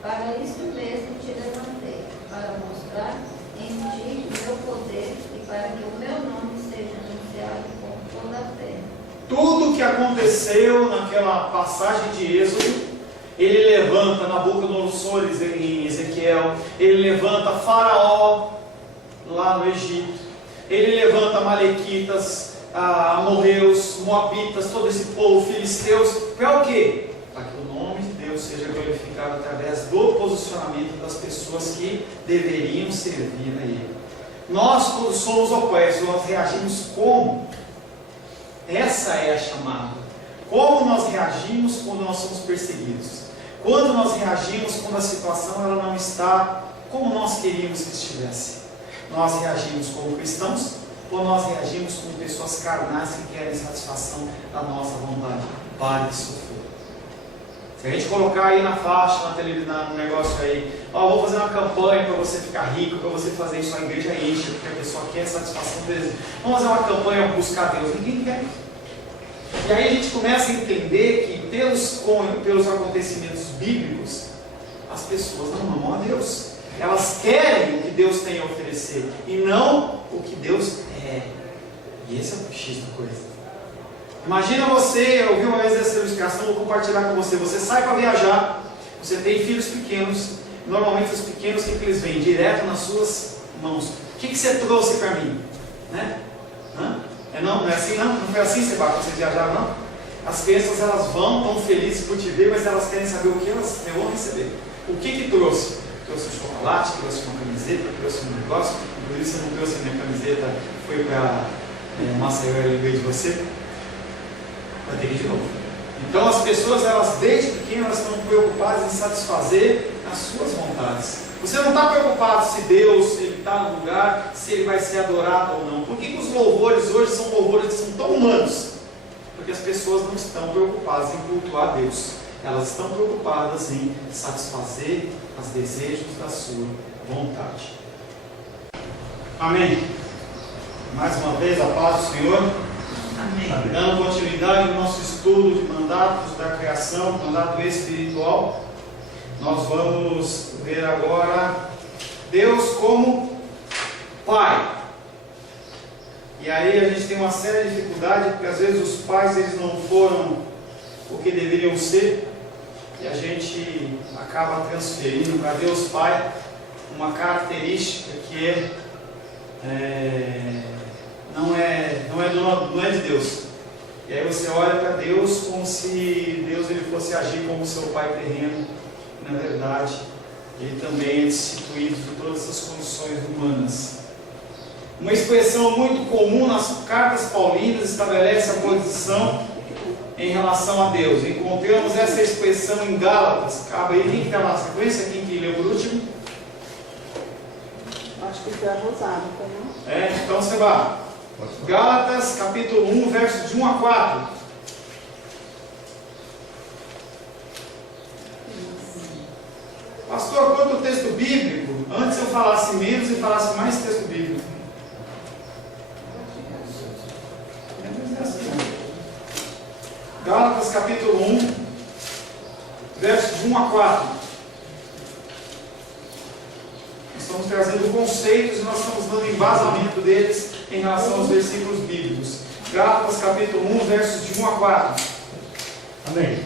para isso mesmo te levantei, para mostrar em ti o meu poder e para que o meu nome seja anunciado por toda a terra. Tudo o que aconteceu naquela passagem de Êxodo, ele levanta Nabucodonosor em Ezequiel, ele levanta Faraó lá no Egito. Ele levanta amalequitas, amorreus, moabitas, todo esse povo, filisteus, para o quê? Para que o nome de Deus seja glorificado através do posicionamento das pessoas que deveriam servir a Ele. Nós, quando somos opressos, nós reagimos como? Essa é a chamada. Como nós reagimos quando nós somos perseguidos? Quando nós reagimos quando a situação ela não está como nós queríamos que estivesse? Nós reagimos como cristãos ou nós reagimos como pessoas carnais que querem satisfação da nossa vontade? Pare de sofrer. Se a gente colocar aí na faixa, na televisão, no negócio aí, vou fazer uma campanha para você ficar rico, para você fazer isso, a igreja enche, porque a pessoa quer satisfação deles. Vamos fazer uma campanha para buscar Deus. Ninguém quer. E aí a gente começa a entender que pelos acontecimentos bíblicos, as pessoas não amam a Deus. Elas querem o que Deus tem a oferecer e não o que Deus é. E esse é o X da coisa. Imagina você, eu vi uma vez essa ilustração, vou compartilhar com você. Você sai para viajar, você tem filhos pequenos, normalmente os pequenos, o que eles vêm? Direto nas suas mãos. O que você trouxe para mim? Né? Não é assim não? Não foi assim, Sebastião, quando vocês viajaram não? As crianças elas vão, estão felizes por te ver, mas elas querem saber o que elas vão receber. O que trouxe? Trouxe um chocolate, trouxe uma camiseta, trouxe um negócio. Por isso eu não trouxe minha camiseta, foi para Maceió, eu lembrei de você. Vai ter que ir de novo. Então as pessoas, elas desde pequenas estão preocupadas em satisfazer as suas vontades. Você não está preocupado se Deus está no lugar, se Ele vai ser adorado ou não. Por que os louvores hoje são louvores que são tão humanos? Porque as pessoas não estão preocupadas em cultuar Deus. Elas estão preocupadas em satisfazer os desejos da sua vontade. Amém? Mais uma vez, a paz do Senhor. Amém. Dando continuidade ao nosso estudo de mandatos da criação, mandato espiritual, nós vamos ver agora Deus como Pai. E aí a gente tem uma séria dificuldade, porque às vezes os pais eles não foram o que deveriam ser, e a gente acaba transferindo para Deus Pai uma característica que não é de Deus. E aí você olha para Deus como se Deus ele fosse agir como seu pai terreno. Na verdade, ele também é destituído de todas as condições humanas. Uma expressão muito comum nas cartas paulinas estabelece a posição em relação a Deus. Encontramos essa expressão em Gálatas. Cabe aí, quem está na sequência? Quem que leu por último? Acho que foi a Rosada, foi não? Então você vai. Gálatas, capítulo 1, versos de 1 a 4. Pastor, quanto ao texto bíblico, antes eu falasse menos e falasse mais texto bíblico. Gálatas, capítulo 1, versos de 1 a 4. Estamos trazendo conceitos e nós estamos dando embasamento deles em relação aos versículos bíblicos. Gálatas capítulo 1, versos de 1 a 4. Amém.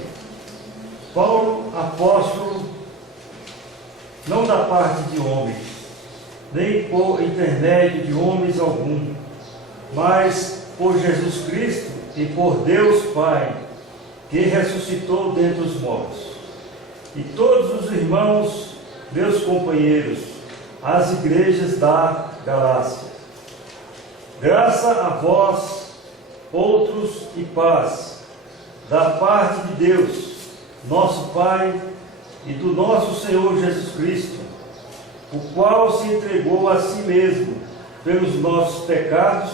Paulo, apóstolo, não da parte de homens, nem por intermédio de homens algum, mas por Jesus Cristo e por Deus Pai, que ressuscitou dentre os mortos. E todos os irmãos, meus companheiros, as igrejas da Galácia. Graça a vós, outros, e paz, da parte de Deus, nosso Pai, e do nosso Senhor Jesus Cristo, o qual se entregou a si mesmo pelos nossos pecados,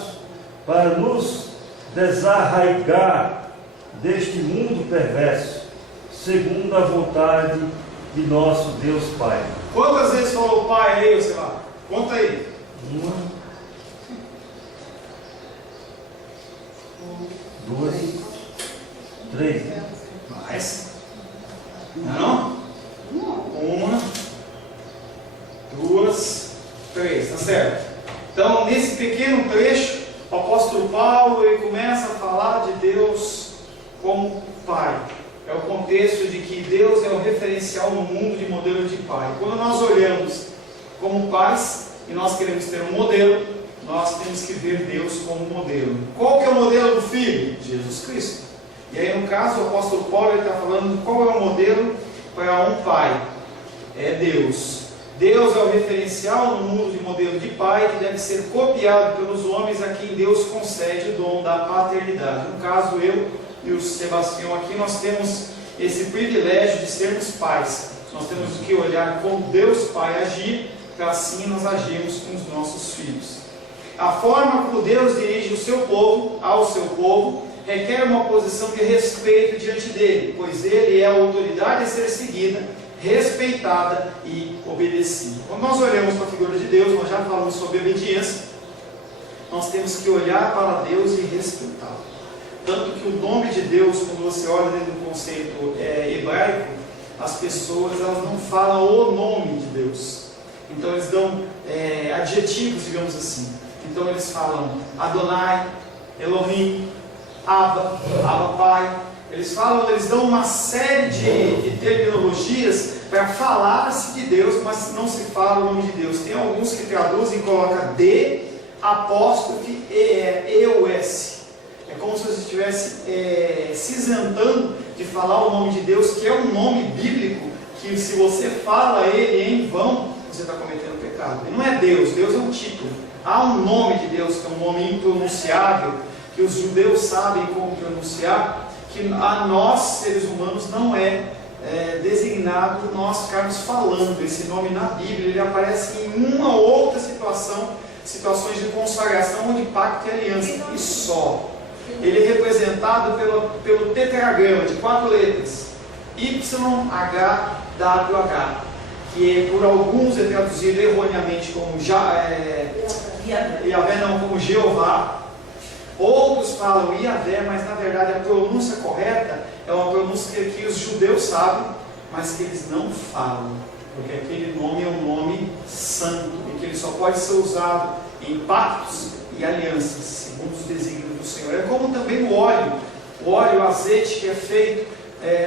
para nos desarraigar deste mundo perverso, segundo a vontade de nosso Deus Pai. Quantas vezes falou Pai aí, sei lá? Conta aí. 1, 2, 3. Mais? Não? 1, 2, 3. Tá certo? Então, nesse pequeno trecho, o apóstolo Paulo ele começa a falar de Deus como Pai. É o contexto de que Deus é o referencial no mundo de modelo de Pai. Quando nós olhamos como pais, e nós queremos ter um modelo, nós temos que ver Deus como modelo. Qual que é o modelo do Filho? Jesus Cristo. E aí, no caso, o apóstolo Paulo está falando qual é o modelo para um pai. É Deus. Deus é o referencial no mundo de modelo de pai que deve ser copiado pelos homens a quem Deus concede o dom da paternidade. No caso, eu e o Sebastião aqui, nós temos esse privilégio de sermos pais. Nós temos que olhar como Deus Pai agir, para assim nós agirmos com os nossos filhos. A forma como Deus dirige o seu povo, ao seu povo, requer uma posição de respeito diante dele, pois ele é a autoridade a ser seguida, respeitada e obedecida. Quando nós olhamos para a figura de Deus, nós já falamos sobre obediência, nós temos que olhar para Deus e respeitá-lo. Tanto que o nome de Deus, quando você olha dentro do conceito hebraico, as pessoas elas não falam o nome de Deus. Então eles dão adjetivos, digamos assim. Então eles falam Adonai, Elohim, Abba, Abba Pai. Eles dão uma série de terminologias para falar-se de Deus, mas não se fala o nome de Deus. Tem alguns que traduzem e colocam D, apóstrofe, E-O-S. É como se você estivesse se isentando de falar o nome de Deus, que é um nome bíblico, que se você fala ele em vão, você está cometendo pecado. E não é Deus, Deus é um título. Há um nome de Deus, que é um nome impronunciável, que os judeus sabem como pronunciar, que a nós, seres humanos, não é designado nós ficarmos falando. Esse nome na Bíblia, ele aparece em uma ou outra situações de consagração ou de pacto e aliança, e só. Ele é representado pelo tetragrama de 4 letras, YHWH, que por alguns é traduzido erroneamente como Yahvé, não, como Jeová. Outros falam Yahvé, mas na verdade a pronúncia correta é uma pronúncia que os judeus sabem, mas que eles não falam, porque aquele nome é um nome santo e que ele só pode ser usado em pactos e alianças, segundo os desígnios do Senhor. É como também o óleo, o azeite que é feito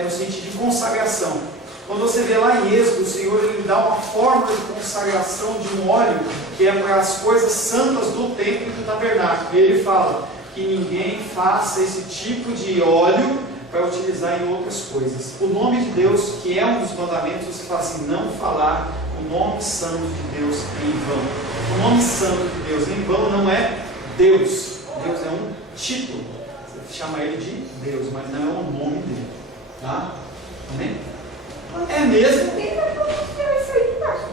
no sentido de consagração. Quando você vê lá em Êxodo, o Senhor ele dá uma forma de consagração de um óleo que é para as coisas santas do templo e do tabernáculo. E ele fala que ninguém faça esse tipo de óleo para utilizar em outras coisas. O nome de Deus, que é um dos mandamentos, você fala assim, não falar o nome santo de Deus em vão. O nome santo de Deus em vão não é Deus. Deus é um título. Você chama ele de Deus, mas não é o nome dele. Tá? Amém? É mesmo?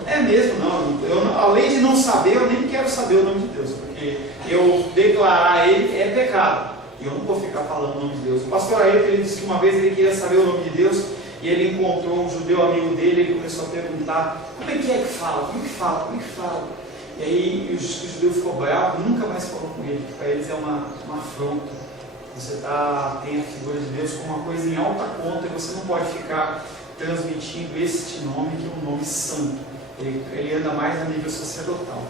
É mesmo, não. Eu, além de não saber, eu nem quero saber o nome de Deus, porque eu declarar ele é pecado. E eu não vou ficar falando o nome de Deus. O pastor Ailton, ele disse que uma vez ele queria saber o nome de Deus, e ele encontrou um judeu amigo dele, ele começou a perguntar, como é que fala? Como é que fala? Como é que fala? E aí o judeu ficou bravo, nunca mais falou com ele, porque para eles é uma afronta. Você tem a figura de Deus como uma coisa em alta conta, e você não pode ficar transmitindo este nome, que é um nome santo. Ele anda mais a nível sacerdotal.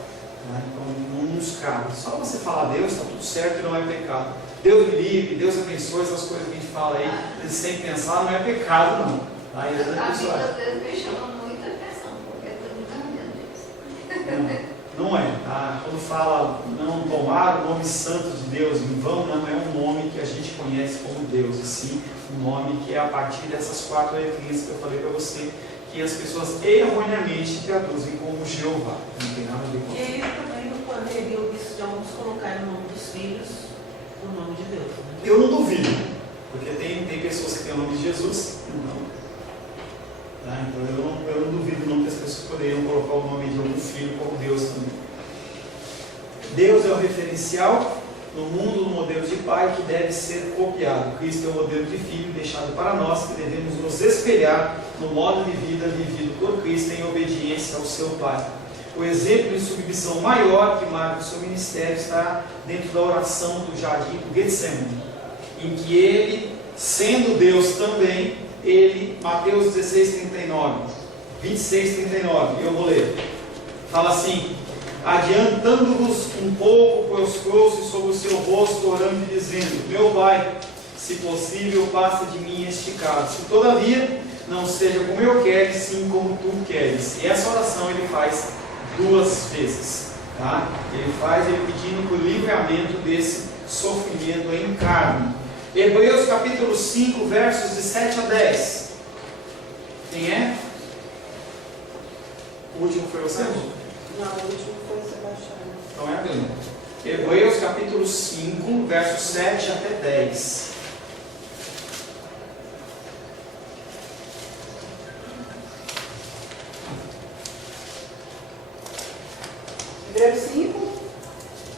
Né? Então não nos cabe. Só você falar Deus, está tudo certo e não é pecado. Deus me livre, Deus abençoe, essas coisas que a gente fala aí, sem pensar, não é pecado não. Tá? A Bíblia às vezes me chama muita atenção, porque é tudo caminhando disso. Não é. Tá? Quando fala não tomar o nome santo de Deus em vão, não é um nome que a gente conhece como Deus, e sim um nome que é a partir dessas 4 letrinhas que eu falei para você, que as pessoas erroneamente traduzem como Jeová. Não tem nada a ver com isso. E aí também não poderia o bispo de alguns colocar no nome dos filhos o nome de Deus. Né? Eu não duvido, porque tem pessoas que têm o nome de Jesus e não. Tá? Então eu não duvido não que as pessoas poderiam colocar o nome de algum filho como Deus também. Deus é o referencial no mundo, no modelo de pai que deve ser copiado. Cristo é o modelo de filho deixado para nós, que devemos nos espelhar no modo de vida vivido por Cristo em obediência ao seu Pai. O exemplo de submissão maior que marca o seu ministério está dentro da oração do jardim do Getsemane, em que ele, sendo Deus também, Mateus 16:39, 26:39, eu vou ler, fala assim: adiantando-vos um pouco, prostrou-se sobre o seu rosto, orando e dizendo: meu Pai, se possível, passa de mim este cálice. Todavia, não seja como eu quero, sim como tu queres. E essa oração ele faz 2 vezes. Tá? Ele faz ele pedindo por livramento desse sofrimento em carne. Hebreus capítulo 5, versos de 7 a 10. Quem é? O último foi você? Não, o último foi o Sebastião. Então é a Glenda. Hebreus capítulo 5, versos 7 até 10. Hebreus 5.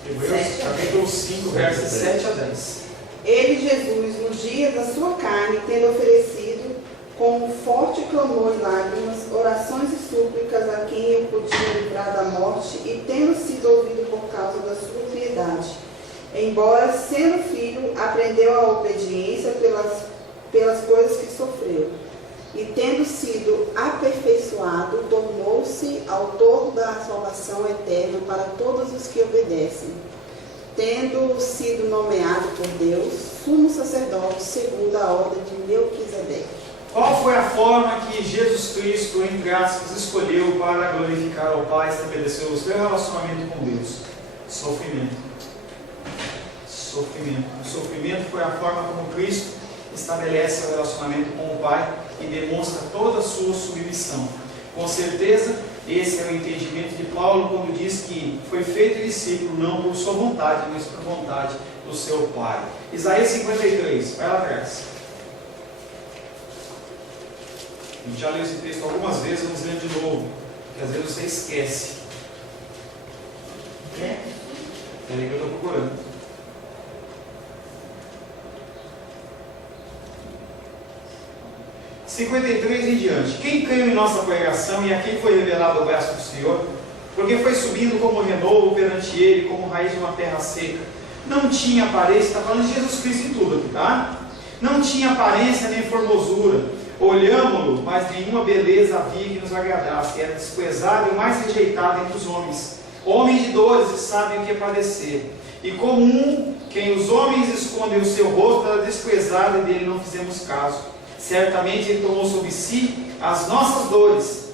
Hebreus capítulo 5, versos 7 a 10. Ele, Jesus, nos dias da sua carne, tendo oferecido com um forte clamor e lágrimas, orações e súplicas a quem eu podia livrar da morte, e tendo sido ouvido por causa da sua piedade, embora sendo filho, aprendeu a obediência pelas coisas que sofreu, e tendo sido aperfeiçoado, tornou-se autor da salvação eterna para todos os que obedecem, tendo sido nomeado por Deus sumo sacerdote segundo a ordem de Melquisedeque. Qual foi a forma que Jesus Cristo, entre aspas, escolheu para glorificar ao Pai e estabelecer o seu relacionamento com Deus? Sofrimento. Sofrimento. O sofrimento foi a forma como Cristo estabelece o relacionamento com o Pai e demonstra toda a sua submissão. Com certeza, esse é o entendimento de Paulo quando diz que foi feito discípulo não por sua vontade, mas por vontade do seu Pai. Isaías 53, vai lá atrás. A gente já leu esse texto algumas vezes, vamos ler de novo, porque às vezes você esquece. É aí que eu estou procurando. (53) 53 em diante. Quem creu em nossa pregação e a quem foi revelado o braço do Senhor? Porque foi subindo como renovo perante ele, como raiz de uma terra seca. Não tinha aparência, está falando de Jesus Cristo em tudo aqui, tá? Não tinha aparência nem formosura. Olhámo-lo, mas nenhuma beleza havia que nos agradasse. Era desprezado e o mais rejeitado entre os homens. Homem de dores e sabe o que é padecer. E como quem os homens escondem o seu rosto, era desprezado e dele não fizemos caso. Certamente ele tomou sobre si as nossas dores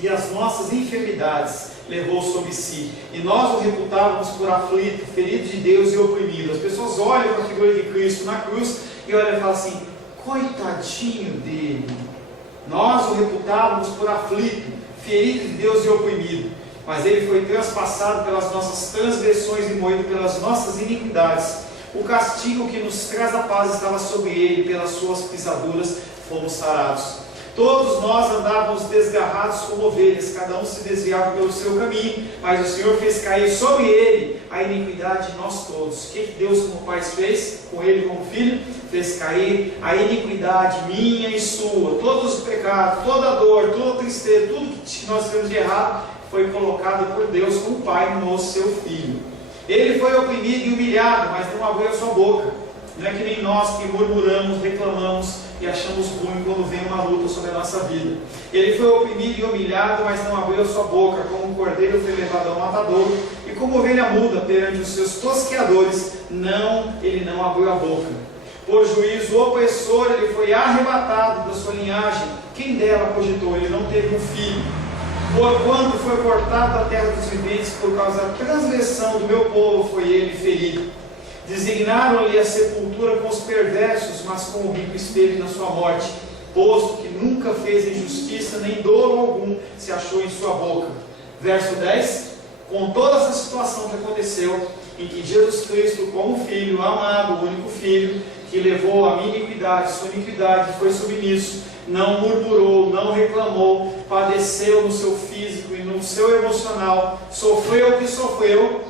e as nossas enfermidades levou sobre si. E nós o reputávamos por aflito, ferido de Deus e oprimido. As pessoas olham para a figura de Cristo na cruz e olham e falam assim: coitadinho dele. Nós o reputávamos por aflito, ferido de Deus e oprimido. Mas ele foi traspassado pelas nossas transgressões e moído pelas nossas iniquidades. O castigo que nos traz a paz estava sobre ele, pelas suas pisaduras fomos sarados. Todos nós andávamos desgarrados como ovelhas, cada um se desviava pelo seu caminho, mas o Senhor fez cair sobre ele a iniquidade de nós todos. O que Deus como Pai fez com ele como Filho? Fez cair a iniquidade minha e sua, todos os pecados, toda a dor, toda a tristeza, tudo que nós fizemos de errado, foi colocado por Deus como Pai no seu Filho. Ele foi oprimido e humilhado, mas não abriu a sua boca. Não é que nem nós que murmuramos, reclamamos e achamos ruim quando vem uma luta sobre a nossa vida. Ele foi oprimido e humilhado, mas não abriu a sua boca. Como um cordeiro foi levado ao matadouro, e como ovelha muda perante os seus tosqueadores, ele não abriu a boca. Por juízo opressor, ele foi arrebatado da sua linhagem. Quem dela cogitou? Ele não teve um filho. Porquanto foi cortado da terra dos viventes, por causa da transgressão do meu povo foi ele ferido. Designaram-lhe a sepultura com os perversos, mas com o rico espelho na sua morte, posto que nunca fez injustiça, nem dolo algum se achou em sua boca. Verso 10, com toda essa situação que aconteceu, em que Jesus Cristo, como Filho amado, o único Filho, que levou a minha iniquidade, sua iniquidade, foi submisso, não murmurou, não reclamou, padeceu no seu físico e no seu emocional, sofreu o que sofreu.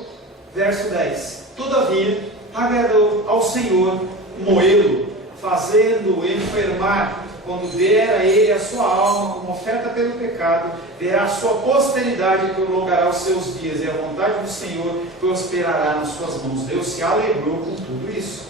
Verso 10, todavia, agradou ao Senhor moê-lo, fazendo-o enfermar, quando der a ele a sua alma como oferta pelo pecado, verá a sua posteridade e prolongará os seus dias, e a vontade do Senhor prosperará nas suas mãos. Deus se alegrou com tudo isso.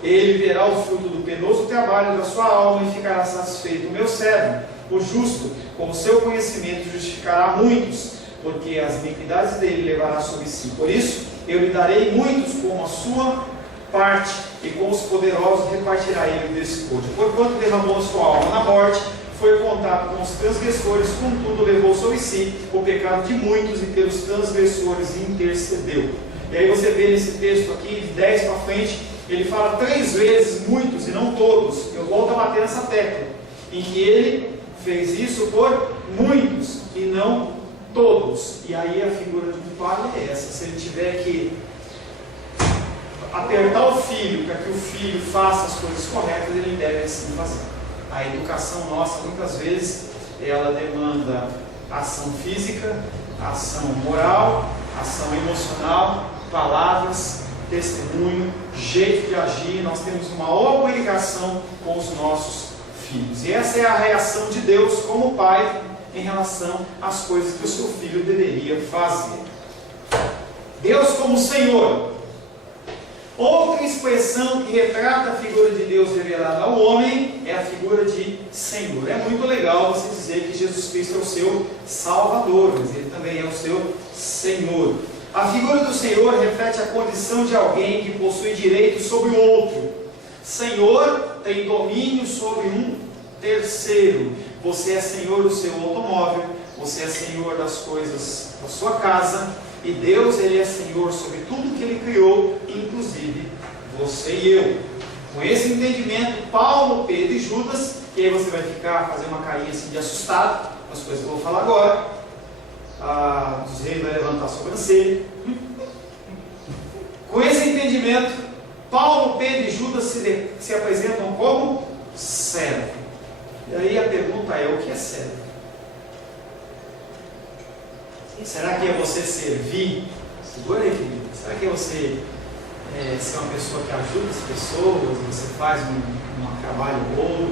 Ele verá o fruto do penoso trabalho da sua alma e ficará satisfeito. O meu servo, o justo, com o seu conhecimento justificará muitos, porque as iniquidades dele levará sobre si. Por isso, eu lhe darei muitos como a sua parte, e com os poderosos repartirá ele o despojo. Porquanto derramou a sua alma na morte, foi contado com os transgressores, contudo levou sobre si o pecado de muitos e pelos transgressores intercedeu. E aí você vê nesse texto aqui, de 10 para frente, ele fala 3 vezes muitos e não todos. Eu volto a bater nessa tecla, em que ele fez isso por muitos e não todos. E aí a figura do pai é essa. Se ele tiver que apertar o filho para que o filho faça as coisas corretas, ele deve assim fazer. A educação nossa, muitas vezes, ela demanda ação física, ação moral, ação emocional, palavras, testemunho, jeito de agir. Nós temos uma obrigação com os nossos filhos. E essa é a reação de Deus como pai em relação às coisas que o seu filho deveria fazer. Deus como Senhor. Outra expressão que retrata a figura de Deus revelada ao homem é a figura de Senhor. É muito legal você dizer que Jesus Cristo é o seu Salvador, mas Ele também é o seu Senhor. A figura do Senhor reflete a condição de alguém que possui direito sobre o outro. Senhor tem domínio sobre um terceiro. Você é senhor do seu automóvel, você é senhor das coisas da sua casa, e Deus, Ele é Senhor sobre tudo que Ele criou, inclusive você e eu. Com esse entendimento, Paulo, Pedro e Judas, e aí você vai fazer uma carinha assim de assustado, as coisas que eu vou falar agora, dos reis vai levantar a sobrancelha. Com esse entendimento, Paulo, Pedro e Judas se apresentam como servo. E aí a pergunta é, o que é servo? Será que é você servir? Segura aí, querido. Será que é você ser uma pessoa que ajuda as pessoas? Você faz um trabalho bom?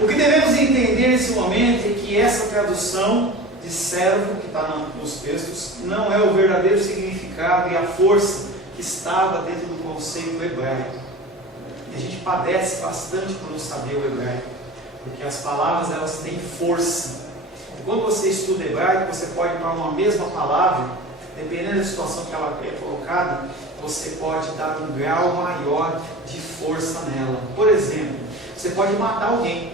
O que devemos entender nesse momento é que essa tradução de servo, que está nos textos, não é o verdadeiro significado e a força que estava dentro do conceito hebraico. E a gente padece bastante por não saber o hebraico, porque as palavras elas têm força. Quando você estuda hebraico, você pode para uma mesma palavra, dependendo da situação que ela é colocada, você pode dar um grau maior de força nela. Por exemplo, você pode matar alguém.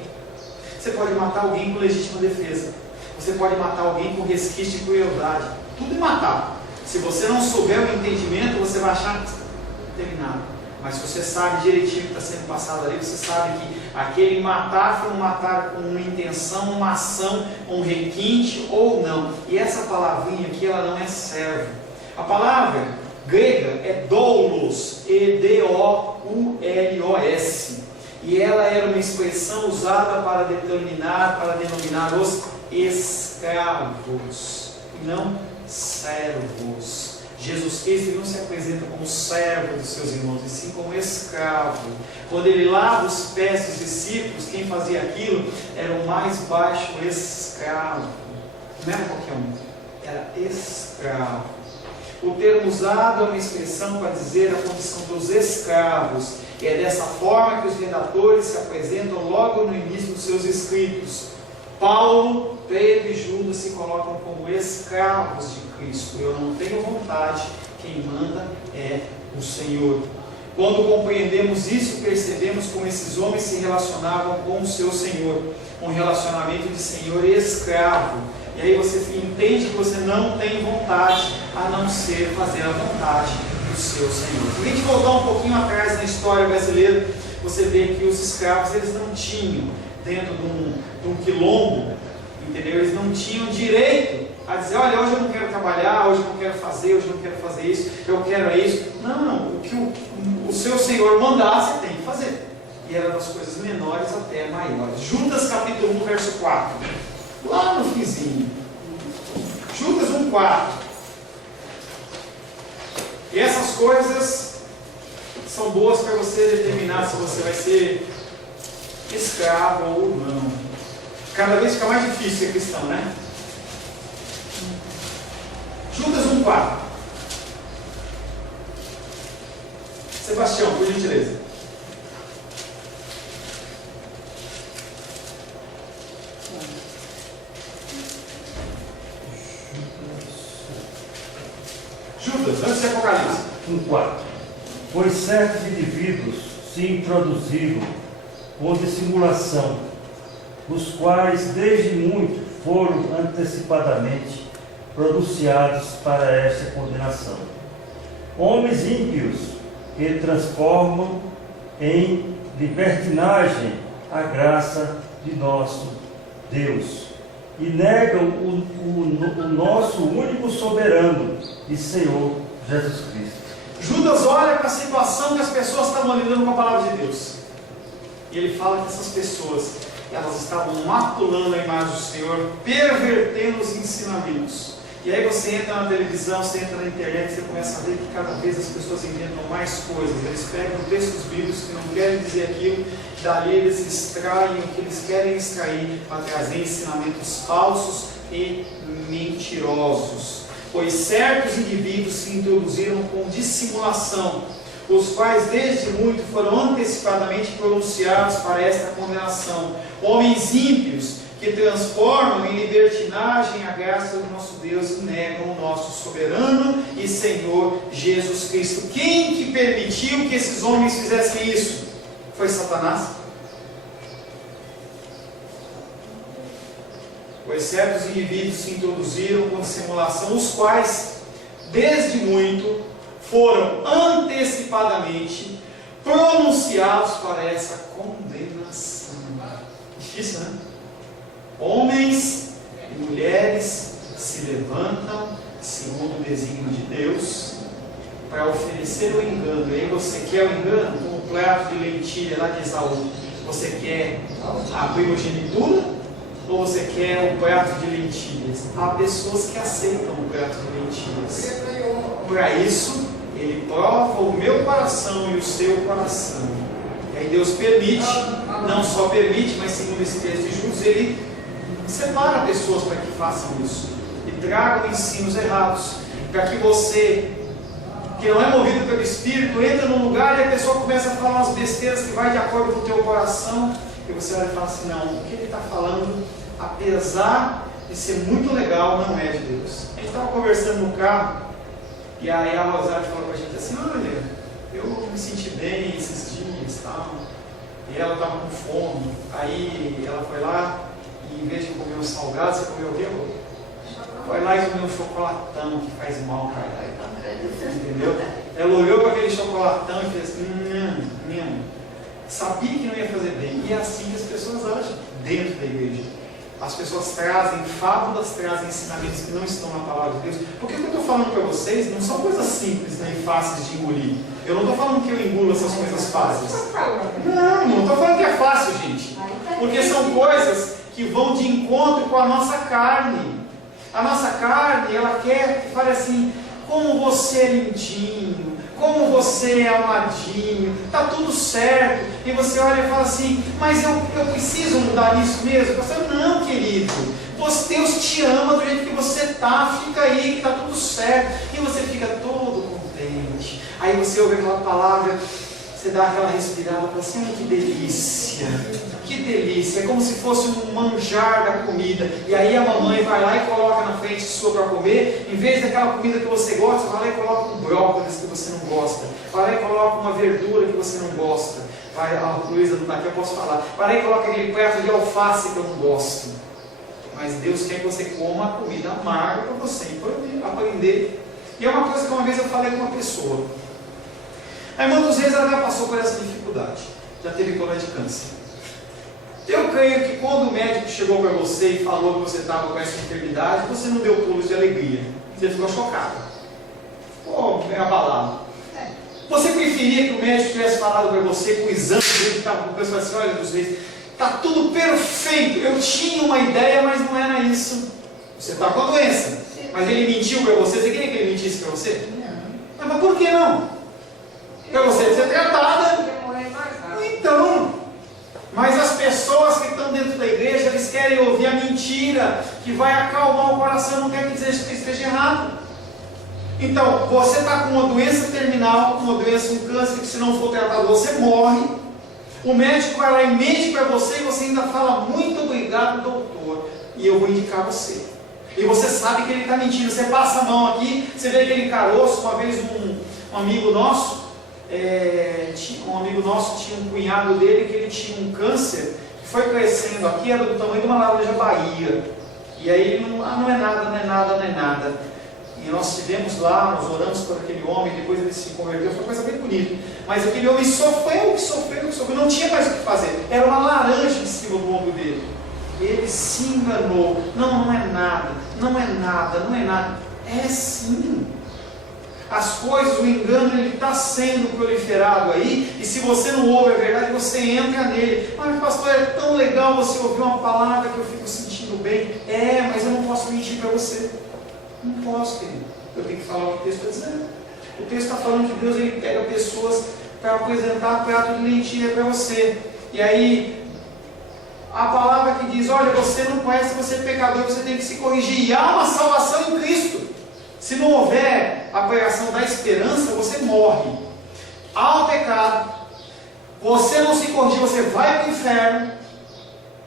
Você pode matar alguém com legítima defesa. Você pode matar alguém com resquício de crueldade. Tudo é matar. Se você não souber o entendimento, você vai achar que não teve nada. Mas se você sabe direitinho o que está sendo passado ali, você sabe que aquele matar foi um matar com uma intenção, uma ação, um requinte ou não. E essa palavrinha aqui, ela não é servo. A palavra grega é doulos, E-D-O-U-L-O-S. E ela era uma expressão usada para denominar os escravos, e não servos. Jesus Cristo não se apresenta como servo dos seus irmãos, e sim como escravo. Quando ele lava os pés dos discípulos, quem fazia aquilo era o mais baixo escravo. Não era qualquer um, era escravo. O termo usado é uma expressão para dizer a condição dos escravos, e é dessa forma que os redatores se apresentam logo no início dos seus escritos. Paulo, Pedro e Judas se colocam como escravos de Cristo. Eu não tenho vontade, quem manda é o Senhor. Quando compreendemos isso, percebemos como esses homens se relacionavam com o seu Senhor, um relacionamento de Senhor e escravo. E aí você entende que você não tem vontade a não ser fazer a vontade do seu Senhor. Se a gente voltar um pouquinho atrás na história brasileira, você vê que os escravos eles não tinham, dentro de um quilombo, entendeu? Eles não tinham direito a dizer, olha, hoje eu não quero trabalhar, hoje eu não quero fazer, hoje eu não quero fazer isso, eu quero isso. Não, o que o seu Senhor mandar, você tem que fazer. E era das coisas menores até maiores. Judas capítulo 1, verso 4. Lá no finzinho. Judas 1, 4. E essas coisas são boas para você determinar se você vai ser escravo ou não. Cada vez fica mais difícil ser cristão, né? Judas 1,4. Sebastião, por gentileza. Judas, antes de Apocalipse. 1,4. Pois certos indivíduos se introduziram com dissimulação os quais desde muito foram antecipadamente pronunciados para esta condenação. Homens ímpios que transformam em libertinagem a graça de nosso Deus e negam o nosso único soberano e Senhor Jesus Cristo. Judas olha para a situação que as pessoas estavam lidando com a palavra de Deus. E ele fala que essas pessoas, elas estavam maculando a imagem do Senhor, pervertendo os ensinamentos. E aí você entra na televisão, você entra na internet, você começa a ver que cada vez as pessoas inventam mais coisas. Eles pegam textos bíblicos que não querem dizer aquilo, dali eles extraem o que eles querem extrair para trazer ensinamentos falsos e mentirosos. Pois certos indivíduos se introduziram com dissimulação, os quais desde muito foram antecipadamente pronunciados para esta condenação. Homens ímpios que transformam em libertinagem a graça do nosso Deus e negam o nosso soberano e Senhor Jesus Cristo. Quem que permitiu que esses homens fizessem isso? Foi Satanás. Pois certos indivíduos se introduziram com dissimulação, os quais desde muito foram antecipadamente pronunciados para essa condenação. Difícil, né? Homens e mulheres se levantam segundo o desígnio de Deus para oferecer o engano. E aí você quer o engano? Como o prato de lentilha lá de Esaú. Você quer a primogenitura ou você quer o prato de lentilhas? Há pessoas que aceitam o prato de lentilhas. Para isso, ele prova o meu coração e o seu coração. E aí Deus permite, não só permite, mas segundo esse texto de Judas, ele separa pessoas para que façam isso e tragam ensinos errados, para que você, que não é movido pelo Espírito, entra num lugar e a pessoa começa a falar umas besteiras que vai de acordo com o teu coração, e você vai falar assim: não, o que ele está falando, apesar de ser muito legal, não é de Deus. A gente estava conversando no carro, e aí a Rosário falou para a gente assim: olha, eu me senti bem esses dias, tal. E ela estava com fome, aí ela foi lá, e em vez de comer um salgado, você comeu o quê? Foi lá e comeu um chocolatão que faz mal para ela. Entendeu? Ela olhou para aquele chocolatão e fez sabia que não ia fazer bem. E é assim que as pessoas agem dentro da igreja. As pessoas trazem fábulas, trazem ensinamentos que não estão na palavra de Deus. Porque o que eu estou falando para vocês não são coisas simples nem fáceis de engolir. Eu não estou falando que eu engulo essas coisas fáceis. Não estou falando que é fácil, gente. Porque são coisas que vão de encontro com a nossa carne. A nossa carne, ela quer que fale assim: como você é lindinho, como você é amadinho, está tudo certo. E você olha e fala assim: mas eu preciso mudar isso mesmo? Você fala: não, querido, Deus te ama do jeito que você está, fica aí que está tudo certo. E você fica todo contente. Aí você ouve aquela palavra, você dá aquela respirada e fala assim: que delícia, que delícia. É como se fosse um manjar da comida. E aí a mamãe vai lá e coloca na frente sua para comer. Em vez daquela comida que você gosta, vai lá e coloca um brócolis que você não gosta. Vai lá e coloca uma verdura que você não gosta. A Luísa não está aqui, eu posso falar. Vai lá e coloca aquele prato de alface que eu não gosto. Mas Deus quer que você coma a comida amarga para você aprender. E é uma coisa que uma vez eu falei com uma pessoa. A irmã dos Reis, ela já passou por essa dificuldade. Já teve problema de câncer. Eu creio que quando o médico chegou para você e falou que você estava com essa enfermidade, você não deu pulos de alegria. Você ficou chocado. Ficou meio abalado. Você preferia que o médico tivesse falado para você com o exame dele que estava com o câncer, assim: olha, dos Reis, está tudo perfeito. Eu tinha uma ideia, mas não era isso. Você está com a doença. Mas ele mentiu para você. Você queria que ele mentisse para você? Não. Mas por que não? Para você ser tratada. Então, mas as pessoas que estão dentro da igreja, eles querem ouvir a mentira que vai acalmar o coração, não quer dizer que esteja errado. Então, você está com uma doença terminal, uma doença, um câncer, que se não for tratado, você morre. O médico vai lá e mente para você e você ainda fala: muito obrigado, doutor, e eu vou indicar você. E você sabe que ele está mentindo. Você passa a mão aqui, você vê aquele caroço. Uma vez um amigo nosso, tinha um cunhado dele que ele tinha um câncer foi crescendo aqui, era do tamanho de uma laranja Bahia. E aí, não é nada, não é nada, não é nada. E nós estivemos lá, nós oramos por aquele homem, depois ele se converteu, foi uma coisa bem bonita. Mas aquele homem sofreu, não tinha mais o que fazer. Era uma laranja em cima do ombro dele. Ele se enganou. Não é nada, não é nada, não é nada. É sim. As coisas, o engano, ele está sendo proliferado aí, e se você não ouve a verdade, você entra nele. Mas pastor, é tão legal você ouvir uma palavra que eu fico sentindo bem. Mas eu não posso mentir para você. Não posso, querido. Eu tenho que falar o que o texto está dizendo. O texto está falando que Deus ele pega pessoas para apresentar prato de lentilha para você. E aí, a palavra que diz, olha, você não conhece, você é pecador, você tem que se corrigir. E há uma salvação em Cristo. Se não houver a pregação da esperança, você morre. Há o pecado, você não se corrigir, você vai para o inferno,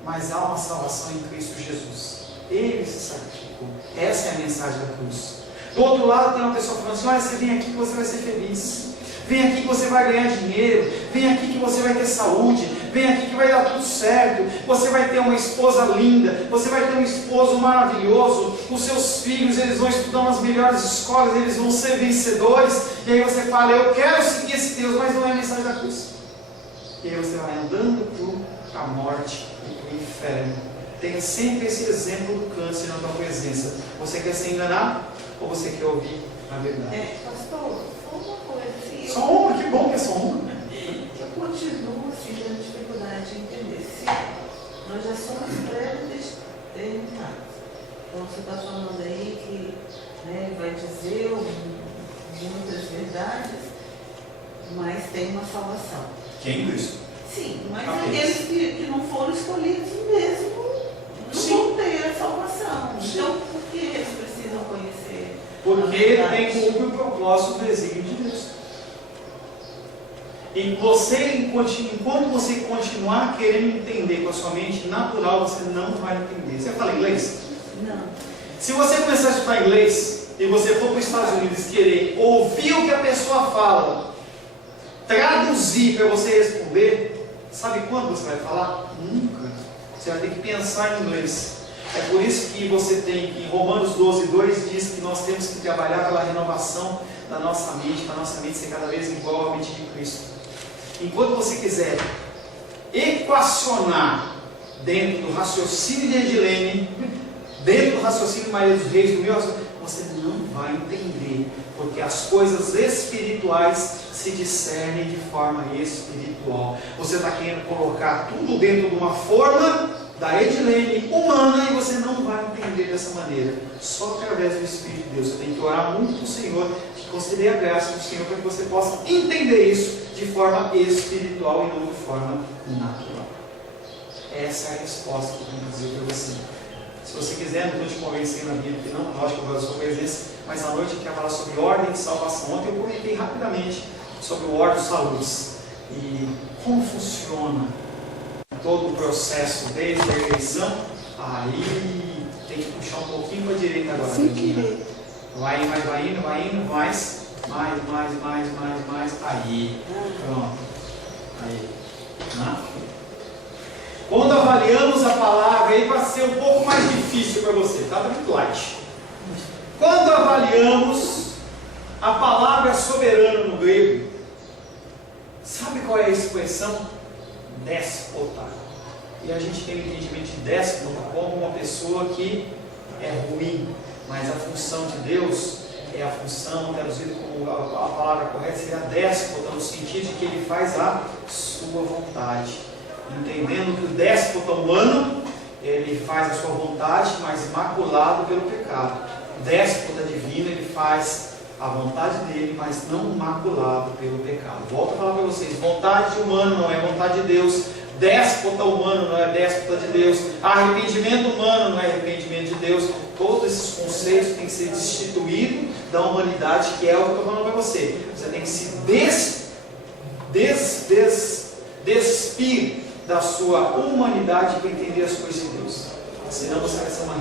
mas há uma salvação em Cristo Jesus. Ele se sacrificou. Essa é a mensagem da cruz. Do outro lado tem uma pessoa falando assim, olha, você vem aqui que você vai ser feliz. Vem aqui que você vai ganhar dinheiro. Vem aqui que você vai ter saúde. Vem aqui que vai dar tudo certo. Você vai ter uma esposa linda. Você vai ter um esposo maravilhoso. Os seus filhos, eles vão estudar nas melhores escolas. Eles vão ser vencedores. E aí você fala, eu quero seguir esse Deus, mas não é a mensagem da cruz. E aí você vai andando para a morte e para o inferno. Tenha sempre esse exemplo do câncer na tua presença. Você quer se enganar ou você quer ouvir a verdade? Pastor, só uma coisa assim. Só uma, que bom que é só uma. Eu continuo assim, tendo dificuldade de entender. Se nós já somos pré-determinados. Então você está falando aí que vai dizer muitas verdades, mas tem uma salvação. Quem isso? Sim, mas aqueles que não foram escolhidos mesmo não vão ter a salvação. Então, por que eles precisam conhecer? Porque tem cumpre o propósito do desígnio de Deus. E você, enquanto você continuar querendo entender com a sua mente natural, você não vai entender. Você fala inglês? Não. Se você começar a estudar inglês e você for para os Estados Unidos querer ouvir o que a pessoa fala, traduzir para você responder, sabe quando você vai falar? Nunca. Você vai ter que pensar em inglês. É por isso que você tem que, em Romanos 12:2 diz que nós temos que trabalhar pela renovação da nossa mente, para a nossa mente ser cada vez igual à mente de Cristo. Enquanto você quiser equacionar dentro do raciocínio de Edilene, dentro do raciocínio de Maria dos Reis, do meu raciocínio, você não vai entender, porque as coisas espirituais se discernem de forma espiritual. Você está querendo colocar tudo dentro de uma forma da Edilene humana e você não vai entender dessa maneira, só através do Espírito de Deus. Você tem que orar muito para o Senhor, que conceder a graça do Senhor para que você possa entender isso de forma espiritual e não de forma natural. Essa é a resposta que eu tenho que dizer para você. Se você quiser, não estou te convencendo a Bíblia, porque não, lógico que eu vou da sua presença, mas à noite eu quero falar sobre ordem de salvação. Ontem eu comentei rapidamente sobre o Ordo Salutis e como funciona todo o processo desde a eleição. Aí tem que puxar um pouquinho para a direita agora. Sem querer. Vai indo, mais. Aí, pronto. Aí. Quando avaliamos a palavra, aí vai ser um pouco mais difícil para você, tá? Tá muito light. Quando avaliamos a palavra soberano no grego, sabe qual é a expressão? Déspota. E a gente tem o entendimento de déspota como uma pessoa que é ruim, mas a função de Deus é a função, traduzida como a palavra correta, seria déspota, no sentido de que ele faz a sua vontade. Entendendo que o déspota humano, ele faz a sua vontade, mas maculado pelo pecado. O déspota divino, ele faz a vontade dele, mas não maculado pelo pecado. Volto a falar para vocês, vontade humana não é vontade de Deus, déspota humano não é déspota de Deus, arrependimento humano não é arrependimento de Deus. Todos esses conceitos têm que ser destituídos da humanidade, que é o que eu estou falando para você. Você tem que se despir da sua humanidade para entender as coisas de Deus. Senão você vai ser uma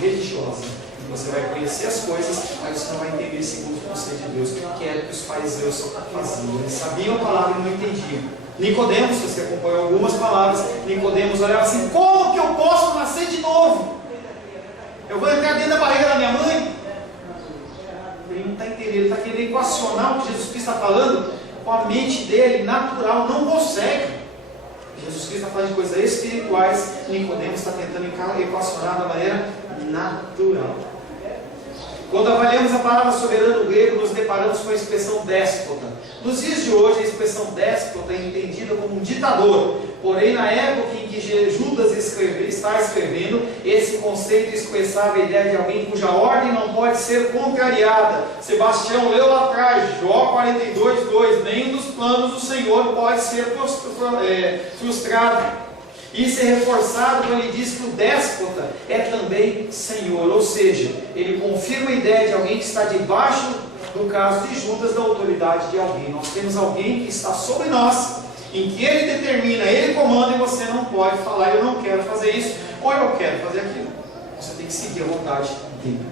religiosa. Você vai conhecer as coisas, mas você não vai entender segundo o conceito de Deus, que era o que os fariseus faziam. Eles sabiam a palavra e não entendiam. Nicodemos, se você acompanhou algumas palavras, Nicodemos olhava assim: como que eu posso nascer de novo? Eu vou entrar dentro da barriga da minha mãe? Ele não está entendendo, ele está querendo equacionar o que Jesus Cristo está falando com a mente dele natural, não consegue. Jesus Cristo está falando de coisas espirituais, Nicodemos está tentando equacionar da maneira natural. Quando avaliamos a palavra soberano grego, nos deparamos com a expressão déspota. Nos dias de hoje, a expressão déspota é entendida como um ditador. Porém, na época em que Judas está escrevendo, esse conceito expressava a ideia de alguém cuja ordem não pode ser contrariada. Sebastião leu lá atrás, Jó 42:2, nenhum dos planos do Senhor pode ser frustrado. Isso é reforçado quando ele diz que o déspota é também Senhor, ou seja, ele confirma a ideia de alguém que está debaixo, no caso de Judas, da autoridade de alguém. Nós temos alguém que está sobre nós, em que ele determina, ele comanda, e você não pode falar: eu não quero fazer isso, ou eu quero fazer aquilo. Você tem que seguir a vontade dele.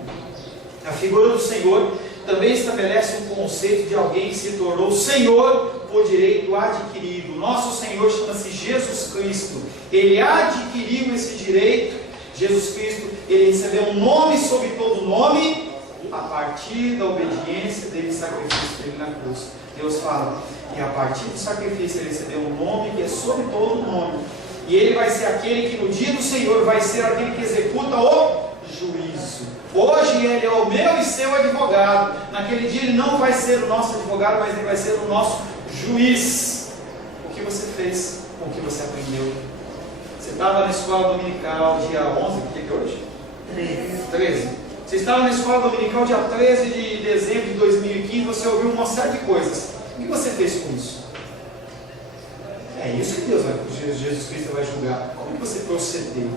A figura do Senhor também estabelece um conceito de alguém que se tornou Senhor por direito adquirido. Nosso Senhor chama-se Jesus Cristo. Ele adquiriu esse direito. Jesus Cristo, ele recebeu um nome sobre todo nome a partir da obediência dele, sacrifício dele na cruz. Deus fala, e a partir do sacrifício ele recebeu um nome que é sobre todo nome. E ele vai ser aquele que no dia do Senhor vai ser aquele que executa o juízo. Hoje ele é o meu e seu advogado. Naquele dia ele não vai ser o nosso advogado, mas ele vai ser o nosso juiz. O que você fez com o que você aprendeu? Você estava na escola dominical dia 11, que dia que é hoje? 13. Você estava na escola dominical dia 13 de dezembro de 2015, você ouviu uma série de coisas. O que você fez com isso? É isso que Jesus Cristo vai julgar. Como que você procedeu?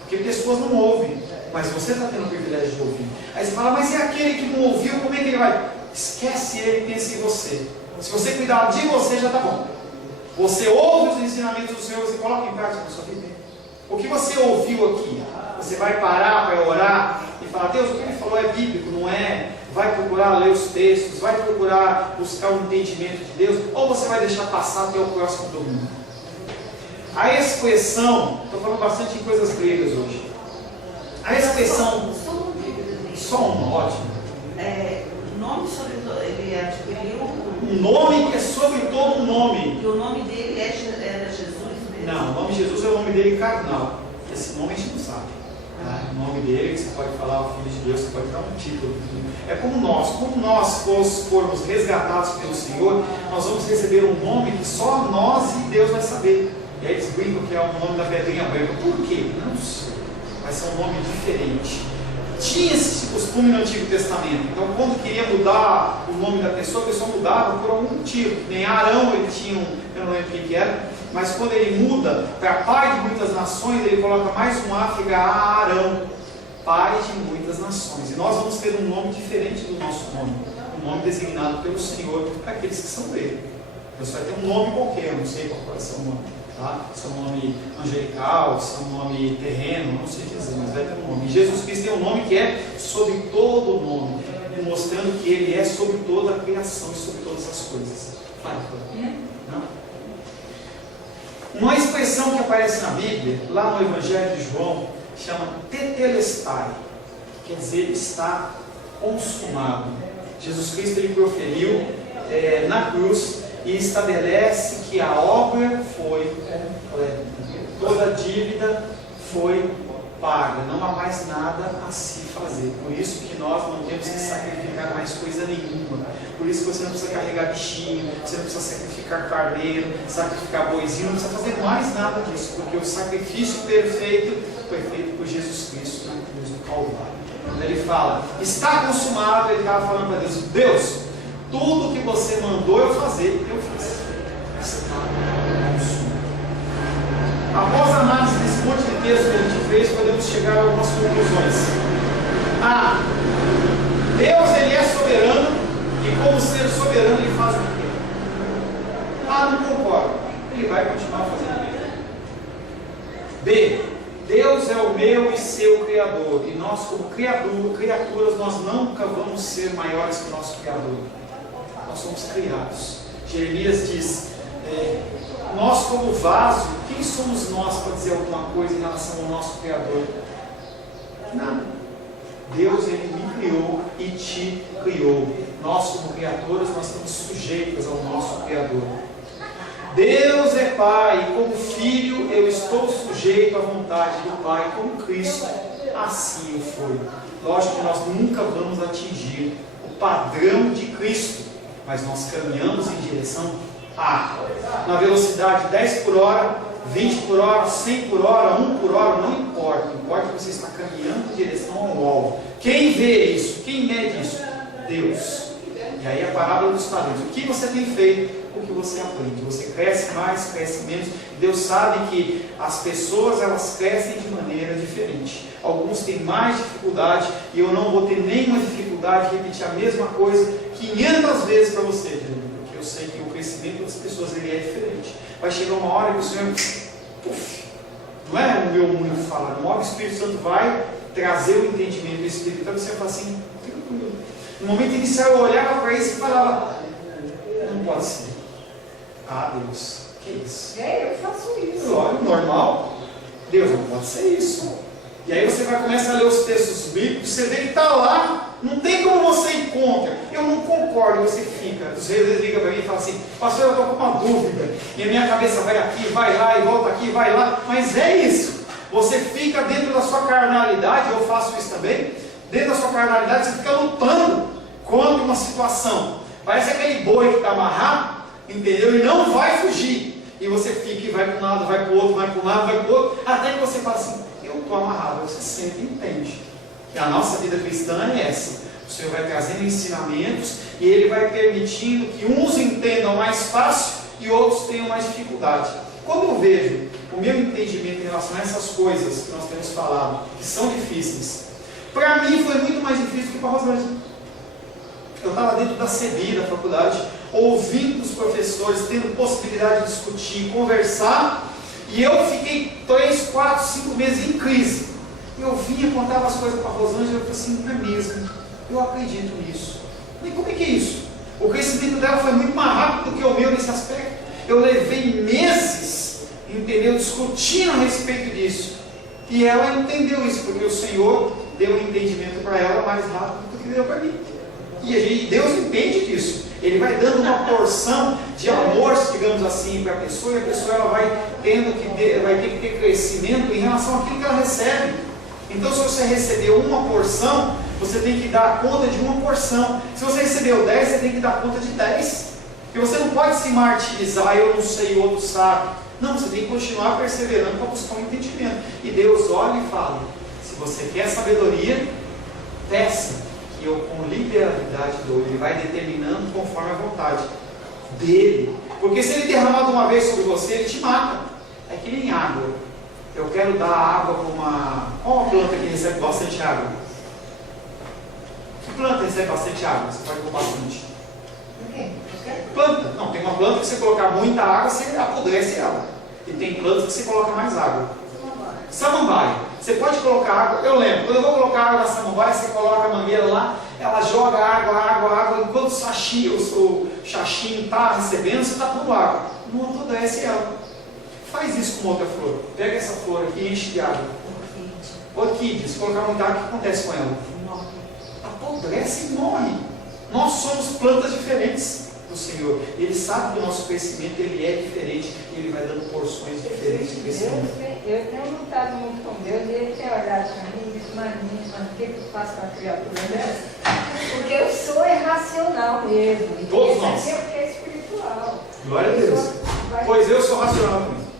Porque pessoas não ouvem, mas você está tendo o privilégio de ouvir. Aí você fala, mas e aquele que não ouviu, como é que ele vai? Esquece ele e pense em você. Se você cuidar de você, já está bom. Você ouve os ensinamentos do Senhor, você coloca em prática na sua vida. O que você ouviu aqui, você vai parar para orar e falar, Deus, o que ele falou é bíblico, não é? Vai procurar ler os textos, vai procurar buscar um entendimento de Deus, ou você vai deixar passar até o próximo domingo? A expressão, estou falando bastante em coisas gregas hoje. A expressão, só um, ótimo. Nome sobre todo, ele adquiriu um nome que é sobre todo nome. E o nome dele era Jesus mesmo? Não, o nome de Jesus é o nome dele carnal. Esse nome a gente não sabe. O nome dele, que você pode falar o Filho de Deus, você pode dar um título. É como nós formos resgatados pelo Senhor, nós vamos receber um nome que só nós e Deus vai saber. E aí eles brincam que é o nome da pedrinha branca. Por quê? Não sei. Vai ser um nome diferente. Tinha esse costume no Antigo Testamento. Então, quando queria mudar o nome da pessoa, a pessoa mudava por algum motivo. Nem Arão, ele tinha eu não lembro quem que era, mas quando ele muda para pai de muitas nações, ele coloca mais um A, fica Arão, pai de muitas nações. E nós vamos ter um nome diferente do nosso nome, um nome designado pelo Senhor para aqueles que são dele. Você vai ter um nome qualquer, não sei qual é o seu nome. Tá? Se é um nome angelical, se é um nome terreno, não sei dizer, mas vai ter um nome. E Jesus Cristo tem um nome que é sobre todo o nome, mostrando que Ele é sobre toda a criação e sobre todas as coisas. Não? Uma expressão que aparece na Bíblia, lá no Evangelho de João, chama tetelestai, quer dizer, está consumado. Jesus Cristo ele proferiu na cruz e estabelece que a obra foi completa, toda a dívida foi paga, não há mais nada a se fazer. Por isso que nós não temos que sacrificar mais coisa nenhuma. Por isso que você não precisa carregar bichinho, você não precisa sacrificar carneiro, sacrificar boizinho, não precisa fazer mais nada disso, porque o sacrifício perfeito foi feito por Jesus Cristo na cruz do Calvário. Quando ele fala, está consumado, ele estava falando para Deus, Deus, tudo que você mandou eu fazer, eu fiz. Está consumado. Após a análise desse monte de texto que a gente fez, podemos chegar a algumas conclusões. Deus ele é soberano e como ser soberano ele faz o que quer. Não concordo. Ele vai continuar fazendo o que quer. B. Deus é o meu e seu Criador. Criador, e nós como criaturas, nós nunca vamos ser maiores que o nosso Criador. Nós somos criados. Jeremias diz, nós como vaso, quem somos nós para dizer alguma coisa em relação ao nosso Criador? Nada. Deus, Ele me criou e te criou. Nós como criaturas, nós estamos sujeitos ao nosso Criador. Deus é Pai, e como filho eu estou sujeito à vontade do Pai, como Cristo, assim o foi. Lógico que nós nunca vamos atingir o padrão de Cristo, mas nós caminhamos em direção na velocidade 10 por hora, 20 por hora, 100 por hora, 1 por hora, não importa. Importa que você está caminhando em direção ao alvo. Quem vê isso? Quem mede isso? Deus. E aí a parábola dos talentos. O que você tem feito? O que você aprende. Você cresce mais, cresce menos. Deus sabe que as pessoas, elas crescem de maneira diferente. Alguns têm mais dificuldade, e eu não vou ter nenhuma dificuldade de repetir a mesma coisa 500 vezes para você, porque eu sei que o crescimento das pessoas, ele é diferente. Vai chegar uma hora que o Senhor, não é o meu muito falar, uma hora o Espírito Santo vai trazer o entendimento espiritual, você vai falar assim, tranquilo. No momento inicial eu olhava para isso e falava, não pode ser. Ah, Deus, que isso? Eu faço isso. Olha, normal. Deus, não pode ser isso. E aí você vai começar a ler os textos bíblicos, você vê que está lá, não tem como você ir contra. Eu não concordo, você fica. Às vezes liga para mim e fala assim, pastor, eu estou com uma dúvida, e a minha cabeça vai aqui, vai lá, e volta aqui, vai lá, mas é isso. Você fica dentro da sua carnalidade, eu faço isso também, dentro da sua carnalidade, você fica lutando contra uma situação. Parece aquele boi que está amarrado, entendeu? E não vai fugir. E você fica e vai para um lado, vai para o outro, vai para um lado, vai para o outro, até que você fala assim, eu estou amarrado. Você sempre entende. E a nossa vida cristã é essa. O Senhor vai trazendo ensinamentos e Ele vai permitindo que uns entendam mais fácil e outros tenham mais dificuldade. Quando eu vejo o meu entendimento em relação a essas coisas que nós temos falado, que são difíceis, para mim foi muito mais difícil que para a Rosângela. Eu estava dentro da CBI, da faculdade, ouvindo os professores, tendo possibilidade de discutir, conversar, e eu fiquei 3, 4, 5 meses em crise. Eu vinha, contava as coisas para a Rosângela, eu falei assim, não é mesmo, eu acredito nisso. E como é que é isso? O crescimento dela foi muito mais rápido do que o meu nesse aspecto. Eu levei meses, entendeu, discutindo a respeito disso. E ela entendeu isso, porque o Senhor deu um entendimento para ela mais rápido do que deu para mim. E Deus entende disso. Ele vai dando uma porção de amor, digamos assim, para a pessoa, e a pessoa ela vai ter que ter crescimento em relação àquilo que ela recebe. Então, se você recebeu uma porção, você tem que dar conta de uma porção. Se você recebeu 10, você tem que dar conta de 10. Porque você não pode se martirizar, eu não sei, o outro sabe. Não, você tem que continuar perseverando para buscar um entendimento. E Deus olha e fala, se você quer sabedoria, peça. E eu com liberalidade dou. Ele vai determinando conforme a vontade dele. Porque se ele derramar de uma vez sobre você, ele te mata. É que nem água. Eu quero dar água para uma... Qual uma planta que recebe bastante água? Que planta recebe bastante água? Você pode pôr bastante. Planta. Não, tem uma planta que você colocar muita água, você apodrece ela. E tem plantas que você coloca mais água. Samambaia. Você pode colocar água. Eu lembro, quando eu vou colocar água na samambaia, você coloca a mangueira lá, ela joga água. Enquanto o xaxinho está recebendo, você está pondo água. Não apodrece ela. Faz isso com outra flor. Pega essa flor aqui e enche de água. Orquídea. Se colocar muita água, o que acontece com ela? Apodrece e morre. Nós somos plantas diferentes do Senhor. Ele sabe que o nosso crescimento ele é diferente e Ele vai dando porções diferentes de crescimento. Eu tenho lutado muito com Deus e Ele tem olhado para mim e dito, mas o que eu faço com a criatura dessa? Porque eu sou irracional mesmo. Todos esse nós. aqui é o que é espiritual. Glória a Deus. Pois eu sou racional com isso.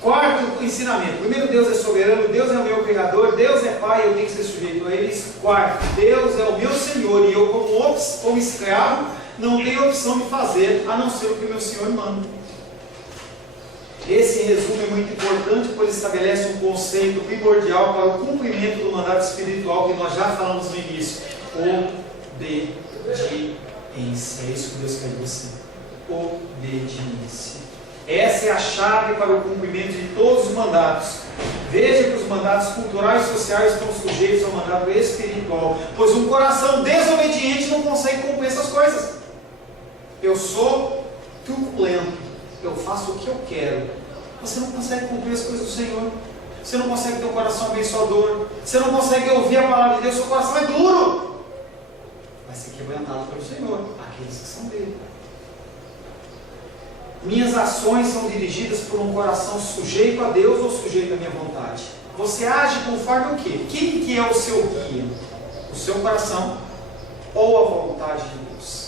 Quarto ensinamento. Primeiro, Deus é soberano, Deus é o meu Criador, Deus é Pai, eu tenho que ser sujeito a Ele. Quarto, Deus é o meu Senhor e eu, como escravo, não tenho opção de fazer, a não ser o que o meu Senhor manda. Esse resumo é muito importante, pois estabelece um conceito primordial para o cumprimento do mandato espiritual que nós já falamos no início. Obediência. É isso que Deus quer de você. Obediência. Essa é a chave para o cumprimento de todos os mandatos. Veja que os mandatos culturais e sociais estão sujeitos ao mandato espiritual, pois um coração desobediente não consegue cumprir essas coisas. Eu sou truculento, eu faço o que eu quero. Você não consegue cumprir as coisas do Senhor. Você não consegue ter um coração abençoador. Você não consegue ouvir a palavra de Deus. Seu coração é duro. Vai ser quebrantado pelo Senhor, aqueles que são dele. Minhas ações são dirigidas por um coração sujeito a Deus ou sujeito à minha vontade? Você age conforme o quê? Quem que é o seu guia? O seu coração ou a vontade de Deus?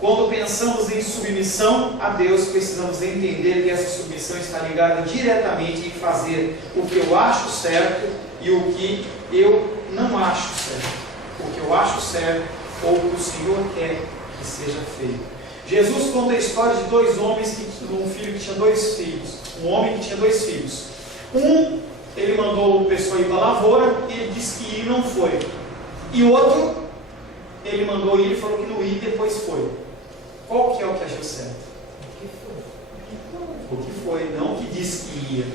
Quando pensamos em submissão a Deus, precisamos entender que essa submissão está ligada diretamente em fazer o que eu acho certo e o que eu não acho certo. O que eu acho certo ou o que o Senhor quer que seja feito. Jesus conta a história de dois homens, um filho que tinha dois filhos. Um homem que tinha dois filhos. Um, ele mandou o pessoal ir para a lavoura e ele disse que ir e não foi. E outro, ele mandou ir e falou que não ia e depois foi. Qual que é o que agiu certo? O que foi, não o que disse que ia.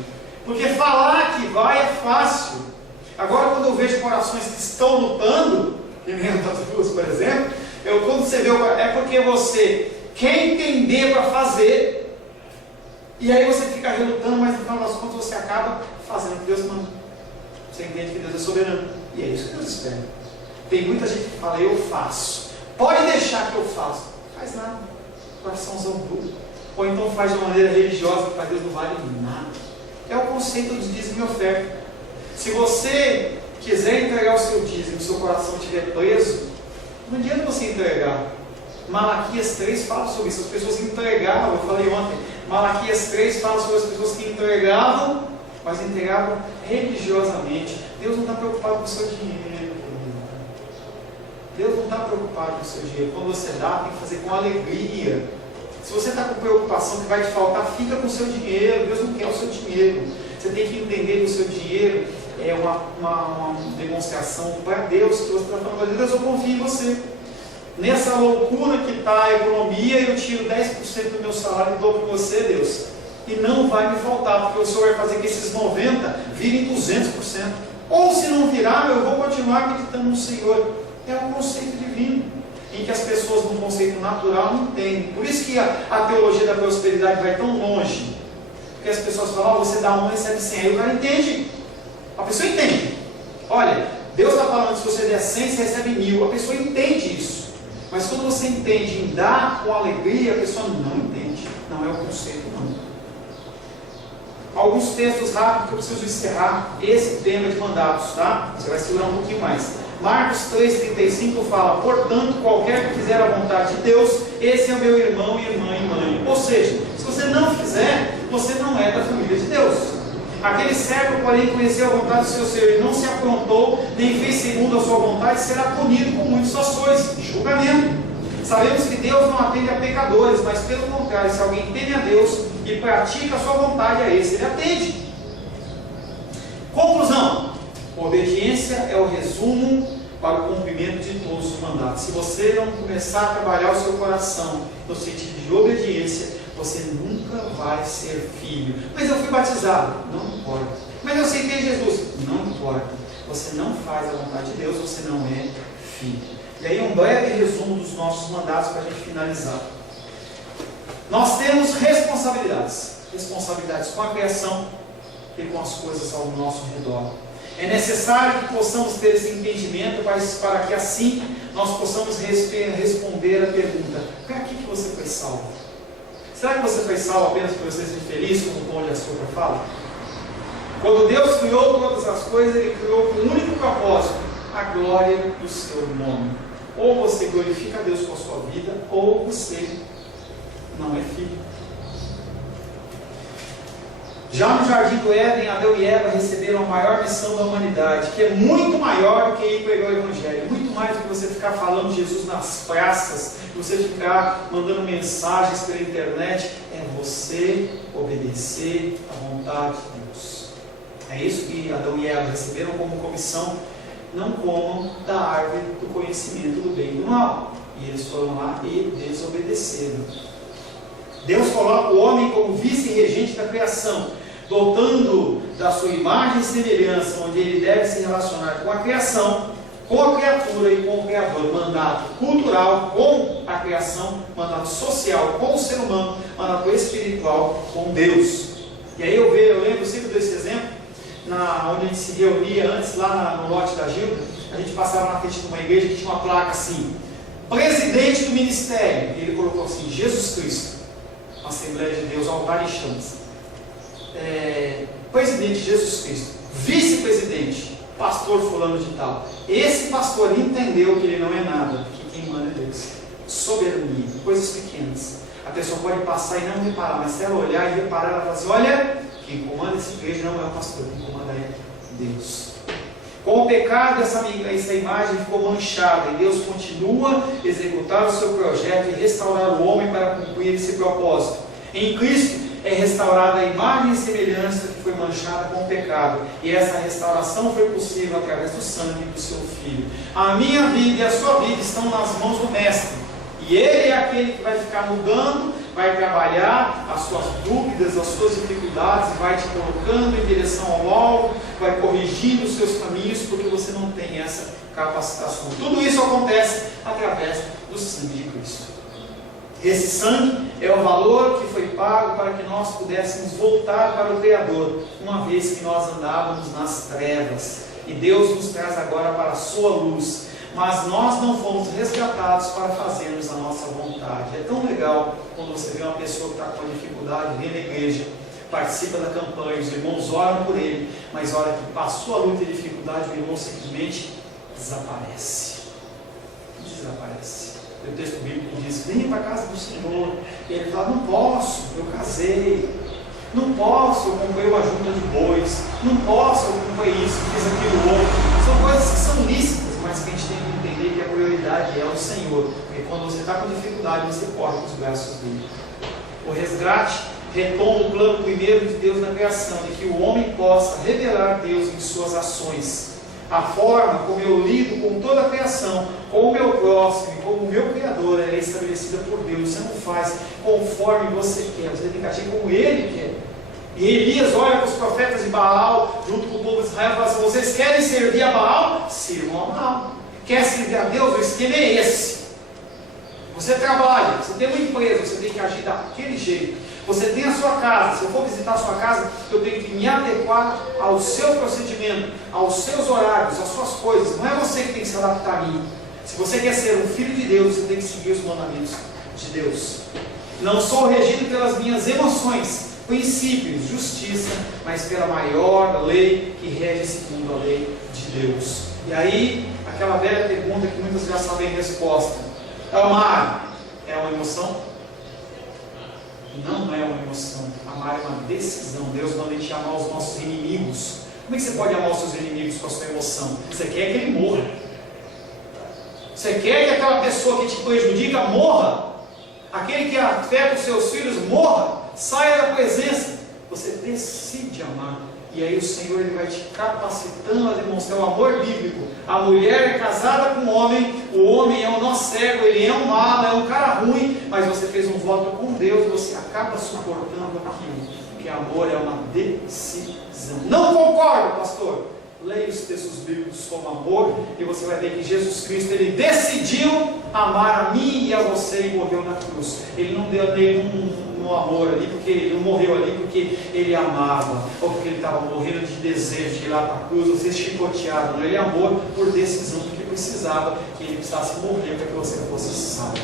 Porque falar que vai é fácil. Agora, quando eu vejo corações que estão lutando, que nem o Tatu, por exemplo, quando você vê, é porque você quer entender para fazer, e aí você fica relutando, mas no final das contas você acaba fazendo o que Deus manda. Você entende que Deus é soberano. E é isso que Deus espera. Tem muita gente que fala, eu faço. Pode deixar que eu faço. Faz nada. Coraçãozão duro. Ou então faz de uma maneira religiosa, que para Deus não vale nada. É o conceito de dízimo e oferta. Se você quiser entregar o seu dízimo e o seu coração estiver preso, não adianta você entregar. Malaquias 3 fala sobre isso. As pessoas entregavam, eu falei ontem, Malaquias 3 fala sobre as pessoas que entregavam, mas entregavam religiosamente. Deus não está preocupado com o seu dinheiro. Deus não está preocupado com o seu dinheiro. Quando você dá, tem que fazer com alegria. Se você está com preocupação que vai te faltar, fica com o seu dinheiro. Deus não quer o seu dinheiro. Você tem que entender que o seu dinheiro é uma demonstração para Deus, que você está falando, Deus, eu confio em você. Nessa loucura que está a economia, eu tiro 10% do meu salário e dou para você, Deus. E não vai me faltar, porque o Senhor vai fazer que esses 90% virem 200%. Ou se não virar, eu vou continuar acreditando no Senhor. É um conceito divino, em que as pessoas no conceito natural não entendem. Por isso que a teologia da prosperidade vai tão longe. Porque as pessoas falam, você dá 1, recebe 100. Aí o cara entende. A pessoa entende. Olha, Deus está falando que se você der 100, você recebe 1000. A pessoa entende isso. Mas quando você entende em dar com alegria, a pessoa não entende. Não é o conceito, não. Alguns textos rápidos que eu preciso encerrar esse tema de mandatos, tá? Você vai segurar um pouquinho mais. Marcos 3,35 fala, portanto, qualquer que fizer a vontade de Deus, esse é meu irmão, irmã e mãe. Ou seja, se você não fizer, você não é da família de Deus. Aquele servo, porém, conheceu a vontade do seu Senhor e não se aprontou, nem fez segundo a sua vontade, será punido com muitas ações, julgamento. Sabemos que Deus não atende a pecadores, mas pelo contrário, se alguém teme a Deus e pratica a sua vontade, a esse ele atende. Conclusão: obediência é o resumo para o cumprimento de todos os mandatos. Se você não começar a trabalhar o seu coração no sentido de obediência, você nunca vai ser filho. Mas eu fui batizado, não importa. Mas eu aceitei Jesus, não importa. Você não faz a vontade de Deus, você não é filho. E aí um breve resumo dos nossos mandatos para a gente finalizar. Nós temos responsabilidades. Responsabilidades com a criação e com as coisas ao nosso redor. É necessário que possamos ter esse entendimento para que assim nós possamos responder a pergunta: para que você foi salvo? Será que você foi salvo apenas por você ser feliz, como o Pão de Açúcar fala? Quando Deus criou todas as coisas, Ele criou com um único propósito: a glória do seu nome. Ou você glorifica a Deus com a sua vida, ou você não é filho. Já no Jardim do Éden, Adão e Eva receberam a maior missão da humanidade, que é muito maior do que ir pregar o Evangelho, muito mais do que você ficar falando de Jesus nas praças, você ficar mandando mensagens pela internet, é você obedecer à vontade de Deus. É isso que Adão e Eva receberam como comissão: não comam da árvore do conhecimento do bem e do mal. E eles foram lá e desobedeceram. Deus coloca o homem como vice-regente da criação, dotando da sua imagem e semelhança, onde ele deve se relacionar com a criação, com a criatura e com o Criador. Mandato cultural com a criação, mandato social com o ser humano, mandato espiritual com Deus. E aí eu lembro sempre desse exemplo, onde a gente se reunia antes, lá no lote da Gilda, a gente passava na frente de uma igreja que tinha uma placa assim, presidente do ministério, e ele colocou assim, Jesus Cristo, Assembleia de Deus, altar e chamas. Presidente Jesus Cristo, vice-presidente, pastor fulano de tal. Esse pastor entendeu que ele não é nada, que quem manda é Deus. Soberania, coisas pequenas. A pessoa pode passar e não reparar, mas se ela olhar e reparar, ela fala assim, olha, quem comanda essa igreja não é o pastor, quem comanda é Deus. Com o pecado, essa imagem ficou manchada, e Deus continua a executar o seu projeto e restaurar o homem para cumprir esse propósito. Em Cristo é restaurada a imagem e semelhança que foi manchada com o pecado, e essa restauração foi possível através do sangue do seu Filho. A minha vida e a sua vida estão nas mãos do Mestre, e Ele é aquele que vai ficar mudando, vai trabalhar as suas dúvidas, as suas dificuldades, vai te colocando em direção ao alvo, vai corrigindo os seus caminhos, porque você não tem essa capacitação. Tudo isso acontece através do sangue de Cristo. Esse sangue é o valor que foi pago para que nós pudéssemos voltar para o Criador, uma vez que nós andávamos nas trevas. E Deus nos traz agora para a sua luz. Mas nós não fomos resgatados para fazermos a nossa vontade. É tão legal quando você vê uma pessoa que está com uma dificuldade, vem na igreja, participa da campanha, os irmãos oram por ele, mas a hora que passou a luta e dificuldade, o irmão simplesmente desaparece. Desaparece. O texto bíblico diz, venha para a casa do Senhor. E ele fala, não posso, eu casei. Não posso, eu comprei uma junta de bois. Não posso, eu comprei isso, fiz aquilo outro. São coisas que são lícitas, mas que a gente tem que entender que a prioridade é o Senhor. Porque quando você está com dificuldade, você corre para os braços dele. O resgate retoma o plano primeiro de Deus na criação, de que o homem possa revelar Deus em suas ações. A forma como eu lido com toda a criação, com o meu próximo e com o meu Criador, ela é estabelecida por Deus. Você não faz conforme você quer, você tem que agir como Ele quer. E Elias olha para os profetas de Baal, junto com o povo de Israel, e fala assim, vocês querem servir a Baal? Sirvam a Baal. Quer servir a Deus? O esquema é esse. Você trabalha, você tem uma empresa, você tem que agir daquele jeito. Você tem a sua casa, se eu for visitar a sua casa, eu tenho que me adequar ao seu procedimento, aos seus horários, às suas coisas. Não é você que tem que se adaptar a mim. Se você quer ser um filho de Deus, você tem que seguir os mandamentos de Deus. Não sou regido pelas minhas emoções, princípios, justiça, mas pela maior lei que rege esse mundo, a lei de Deus. E aí, aquela velha pergunta que muitos já sabem a resposta. Amar é uma emoção? Não é uma emoção. Amar é uma decisão. Deus manda a gente amar os nossos inimigos. Como é que você pode amar os seus inimigos com a sua emoção? Você quer que ele morra. Você quer que aquela pessoa que te prejudica morra. Aquele que afeta os seus filhos morra. Saia da presença. Você decide amar. E aí o Senhor ele vai te capacitando a demonstrar o amor bíblico. A mulher é casada com o homem é um nó cego, ele é um malo, é um cara ruim, mas você fez um voto com Deus, você acaba suportando aquilo. Porque amor é uma decisão. Não concordo, pastor. Leia os textos bíblicos como amor e você vai ver que Jesus Cristo ele decidiu amar a mim e a você e morreu na cruz. Ele não deu nenhum amor ali, porque ele não morreu ali porque ele amava, ou porque ele estava morrendo de desejo de ir lá para a cruz, ou ser chicoteado. Não, ele amou por decisão, porque precisava que ele precisasse morrer para que você fosse salvo.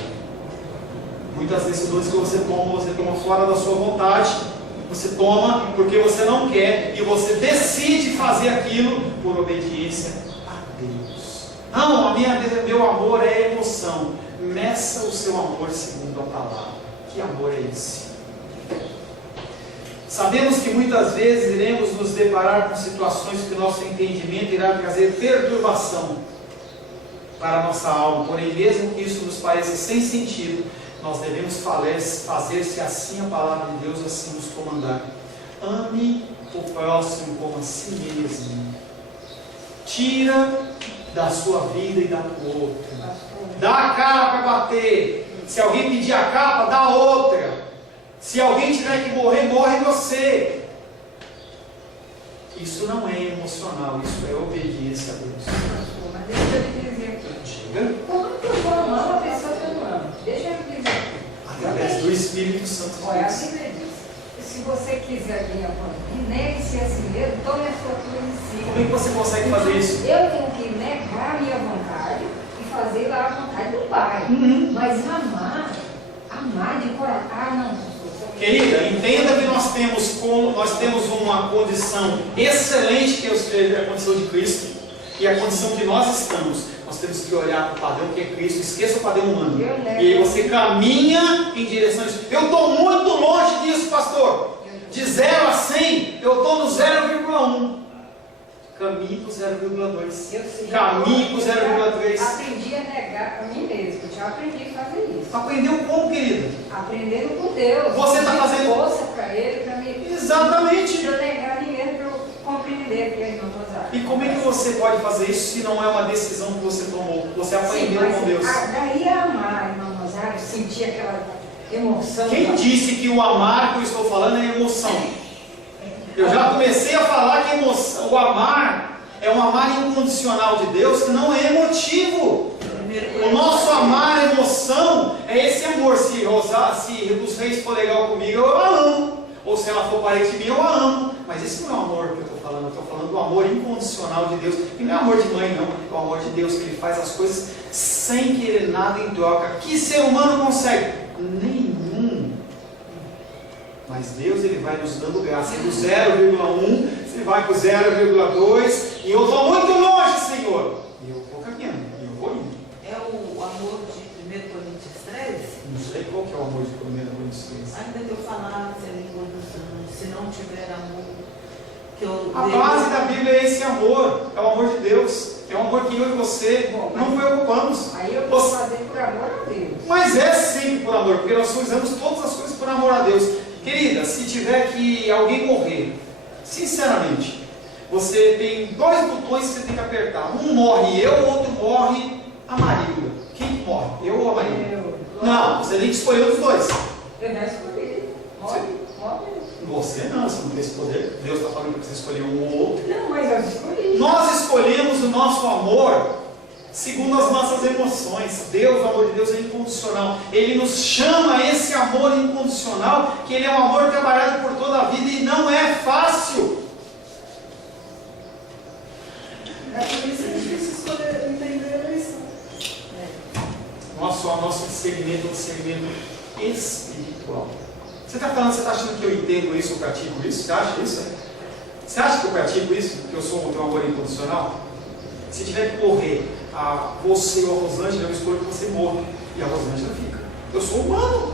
Muitas decisões que você toma fora da sua vontade. Você toma porque você não quer e você decide fazer aquilo por obediência a Deus. Não, meu amor é emoção. Meça o seu amor segundo a palavra. Que amor é esse? Sabemos que muitas vezes iremos nos deparar com situações que o nosso entendimento irá trazer perturbação para a nossa alma. Porém, mesmo que isso nos pareça sem sentido, nós devemos fazer se assim a palavra de Deus assim nos comandar. Ame o próximo como a si mesmo. Tira da sua vida e da do outro. Dá a cara para bater. Se alguém pedir a capa, dá outra. Se alguém tiver que morrer, morre você. Isso não é emocional, isso é obediência a Deus. Mas deixa eu lhe dizer aqui. Diga. Como que eu vou amar uma pessoa que eu não amo? Deixa eu lhe dizer aqui. Através do Espírito Santo de Olha, a Deus. Bíblia diz: se você quiser vir após mim, negue-se a si mesmo, tome a sua cruz em si. Como é que você consegue fazer isso? Eu tenho que negar a minha vontade e fazer lá a vontade do Pai. Mas amar de coração. Ah, não. Querida, entenda que nós temos uma condição excelente, que é a condição de Cristo, e a condição que nós estamos. Nós temos que olhar para o padrão que é Cristo, esqueça o padrão humano. E aí você caminha em direção a isso. Eu estou muito longe disso, pastor. De 0 a 100, eu estou no 0,1. Caminho para o 0,2. Caminho para o 0,3. Aprendi a negar a mim mesmo. Eu já aprendi a fazer isso. Aprendeu como, querida? Aprendendo com Deus. Você está fazendo força para Ele, para mim. Exatamente. Para eu negar a mim mesmo, para eu compreender que Ele não gozar. E como é que você pode fazer isso se não é uma decisão que você tomou? Você aprendeu com Deus. Daí a amar, irmão Rosário, sentir aquela emoção. Quem disse que o amar que eu estou falando é emoção? Eu já comecei a falar que emoção, o amar é um amar incondicional de Deus que não é emotivo. O nosso amar, emoção, é esse amor. Se os reis for legal comigo, eu a amo. Ou se ela for parente de mim, eu a amo. Mas esse não é o amor que eu estou falando. Eu estou falando do amor incondicional de Deus. Que não é amor de mãe, não. É o amor de Deus, que Ele faz as coisas sem querer nada em troca. Que ser humano consegue? Nenhum. Mas Deus, Ele vai nos dando graça. Do 0,1, você vai para o 0,2. E eu estou muito longe, Senhor. E eu vou caminhando. E eu vou indo. É o amor de 1 Coríntios 13? Não sei qual que é o amor de 1 Coríntios 13. Ainda que eu falasse a língua dos anjos, se não tiver amor, que eu A base da Bíblia é esse amor. É o amor de Deus. É o amor que eu e você não preocupamos. Aí eu vou fazer por amor a Deus. Mas é sempre por amor, porque nós fazemos todas as coisas por amor a Deus. Querida, se tiver que alguém morrer, sinceramente, você tem 2 botões que você tem que apertar. Um morre eu, o outro morre a Marília. Quem que morre? Eu ou a Marília? Não, você tem que escolher um dos dois. Eu já escolhi. Morre. Você não tem esse poder. Deus está falando que você escolher um ou outro. Não, mas eu escolhi. Nós escolhemos o nosso amor segundo as nossas emoções. Deus, o amor de Deus é incondicional. Ele nos chama a esse amor incondicional, que ele é um amor trabalhado por toda a vida e não é fácil. É por isso que é difícil escolher, entender a eleição. Nosso discernimento é um discernimento espiritual. Você está falando, você está achando que eu entendo isso, eu pratico isso? Você acha isso? Você acha que eu pratico isso? Que eu sou o teu amor incondicional? Se tiver que morrer você ou a Rosângela, eu escolho que você morra. E a Rosângela fica. Eu sou humano.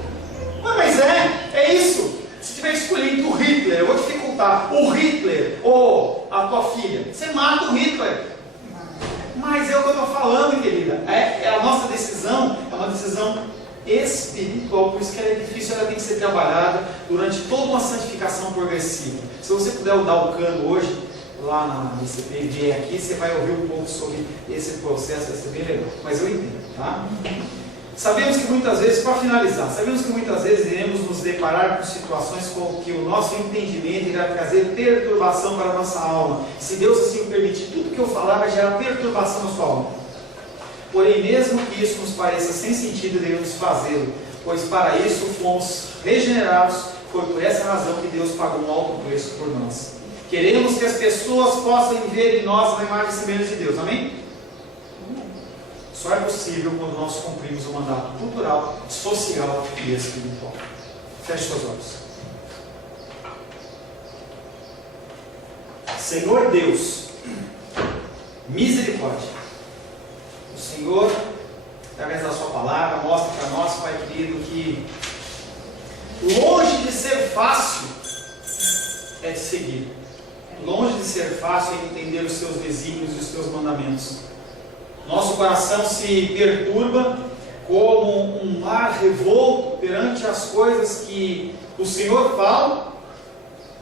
Mas é isso. Se tiver que escolher entre o Hitler, eu vou dificultar. O Hitler ou a tua filha, você mata o Hitler. Mas é o que eu estou falando, querida. A nossa decisão é uma decisão espiritual, por isso que ela é difícil, ela tem que ser trabalhada durante toda uma santificação progressiva. Se você puder dar o cano hoje, lá na ICP e vier aqui, você vai ouvir um pouco sobre esse processo, vai ser bem legal. Mas eu entendo, tá? Sabemos que muitas vezes, para finalizar, sabemos que muitas vezes iremos nos deparar com situações com que o nosso entendimento irá trazer perturbação para a nossa alma. Se Deus assim o permitir, tudo que eu falar vai gerar perturbação na sua alma. Porém, mesmo que isso nos pareça sem sentido, devemos fazê-lo, pois para isso fomos regenerados. Foi por essa razão que Deus pagou um alto preço por nós. Queremos que as pessoas possam ver em nós a imagem e semelhança de Deus. Amém? Só é possível quando nós cumprimos o mandato cultural, social e espiritual. Feche seus olhos. Senhor Deus, misericórdia. O Senhor, através da sua palavra, mostra para nós, Pai querido, que longe de ser fácil é te seguir. Longe de ser fácil é entender os seus desígnios e os teus mandamentos. Nosso coração se perturba como um mar revolto perante as coisas que o Senhor fala.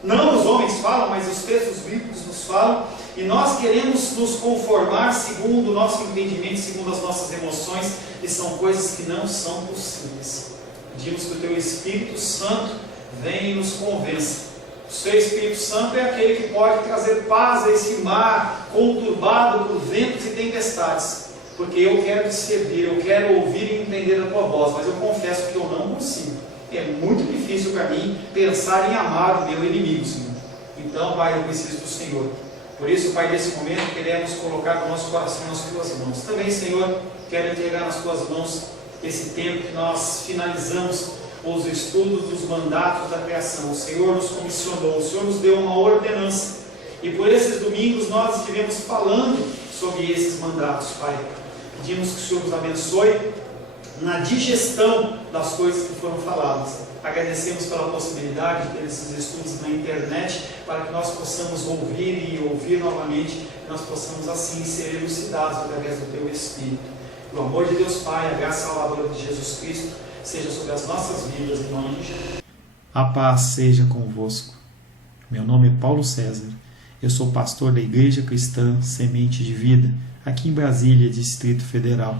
Não os homens falam, mas os textos bíblicos nos falam. E nós queremos nos conformar segundo o nosso entendimento, segundo as nossas emoções. E são coisas que não são possíveis. Pedimos que o Teu Espírito Santo venha e nos convença. O seu Espírito Santo é aquele que pode trazer paz a esse mar conturbado por ventos e tempestades. Porque eu quero te servir, eu quero ouvir e entender a tua voz, mas eu confesso que eu não consigo. É muito difícil para mim pensar em amar o meu inimigo, Senhor. Então, Pai, eu preciso do Senhor. Por isso, Pai, nesse momento queremos colocar o nosso coração nas tuas mãos. Também, Senhor, quero entregar nas tuas mãos esse tempo que nós finalizamos os estudos dos mandatos da criação. O Senhor nos comissionou, o Senhor nos deu uma ordenança. E por esses domingos nós estivemos falando sobre esses mandatos, Pai. Pedimos que o Senhor nos abençoe na digestão das coisas que foram faladas. Agradecemos pela possibilidade de ter esses estudos na internet, para que nós possamos ouvir e ouvir novamente, que nós possamos assim ser elucidados através do Teu Espírito. O amor de Deus Pai, a graça salvadora de Jesus Cristo, seja sobre as nossas vidas, em nome de Jesus. A paz seja convosco. Meu nome é Paulo César. Eu sou pastor da Igreja Cristã Semente de Vida, aqui em Brasília, Distrito Federal.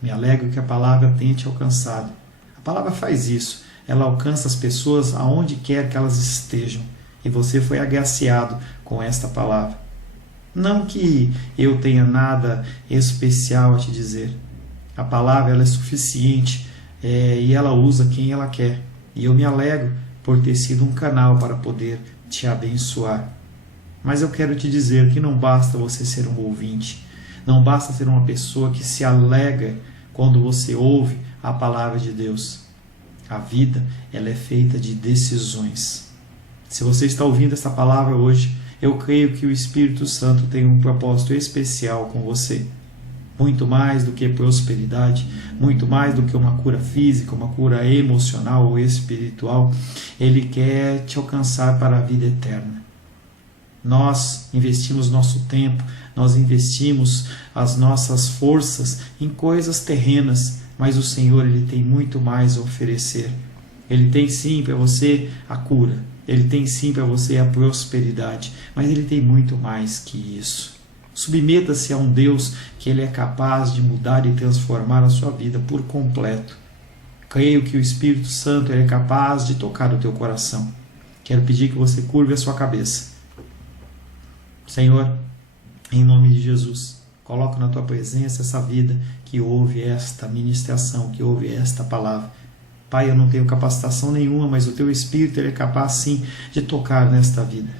Me alegro que a palavra tenha te alcançado. A palavra faz isso. Ela alcança as pessoas aonde quer que elas estejam. E você foi agraciado com esta palavra. Não que eu tenha nada especial a te dizer. A palavra ela é suficiente e ela usa quem ela quer. E eu me alegro por ter sido um canal para poder te abençoar. Mas eu quero te dizer que não basta você ser um ouvinte. Não basta ser uma pessoa que se alegra quando você ouve a palavra de Deus. A vida ela é feita de decisões. Se você está ouvindo essa palavra hoje, eu creio que o Espírito Santo tem um propósito especial com você. Muito mais do que prosperidade, muito mais do que uma cura física, uma cura emocional ou espiritual, Ele quer te alcançar para a vida eterna. Nós investimos nosso tempo, nós investimos as nossas forças em coisas terrenas, mas o Senhor ele tem muito mais a oferecer. Ele tem sim para você a cura, Ele tem sim para você a prosperidade, mas Ele tem muito mais que isso. Submeta-se a um Deus que Ele é capaz de mudar e transformar a sua vida por completo. Creio que o Espírito Santo ele é capaz de tocar o teu coração. Quero pedir que você curve a sua cabeça. Senhor, em nome de Jesus, coloco na tua presença essa vida que ouve esta ministração, que ouve esta palavra. Pai, eu não tenho capacitação nenhuma, mas o teu Espírito ele é capaz sim de tocar nesta vida,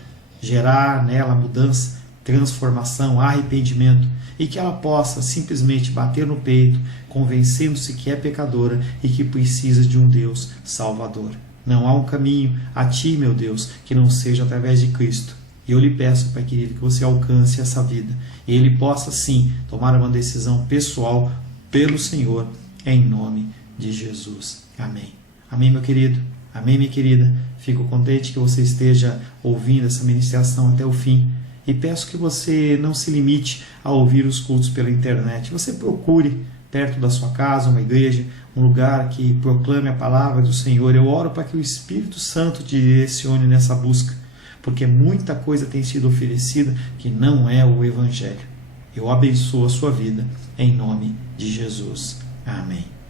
gerar nela mudança, transformação, arrependimento, e que ela possa simplesmente bater no peito, convencendo-se que é pecadora e que precisa de um Deus salvador. Não há um caminho a ti, meu Deus, que não seja através de Cristo. E eu lhe peço, Pai querido, que você alcance essa vida e ele possa sim tomar uma decisão pessoal pelo Senhor, em nome de Jesus. Amém. Amém, meu querido. Amém, minha querida. Fico contente que você esteja ouvindo essa ministração até o fim. E peço que você não se limite a ouvir os cultos pela internet. Você procure perto da sua casa uma igreja, um lugar que proclame a palavra do Senhor. Eu oro para que o Espírito Santo te direcione nessa busca, porque muita coisa tem sido oferecida que não é o Evangelho. Eu abençoo a sua vida em nome de Jesus. Amém.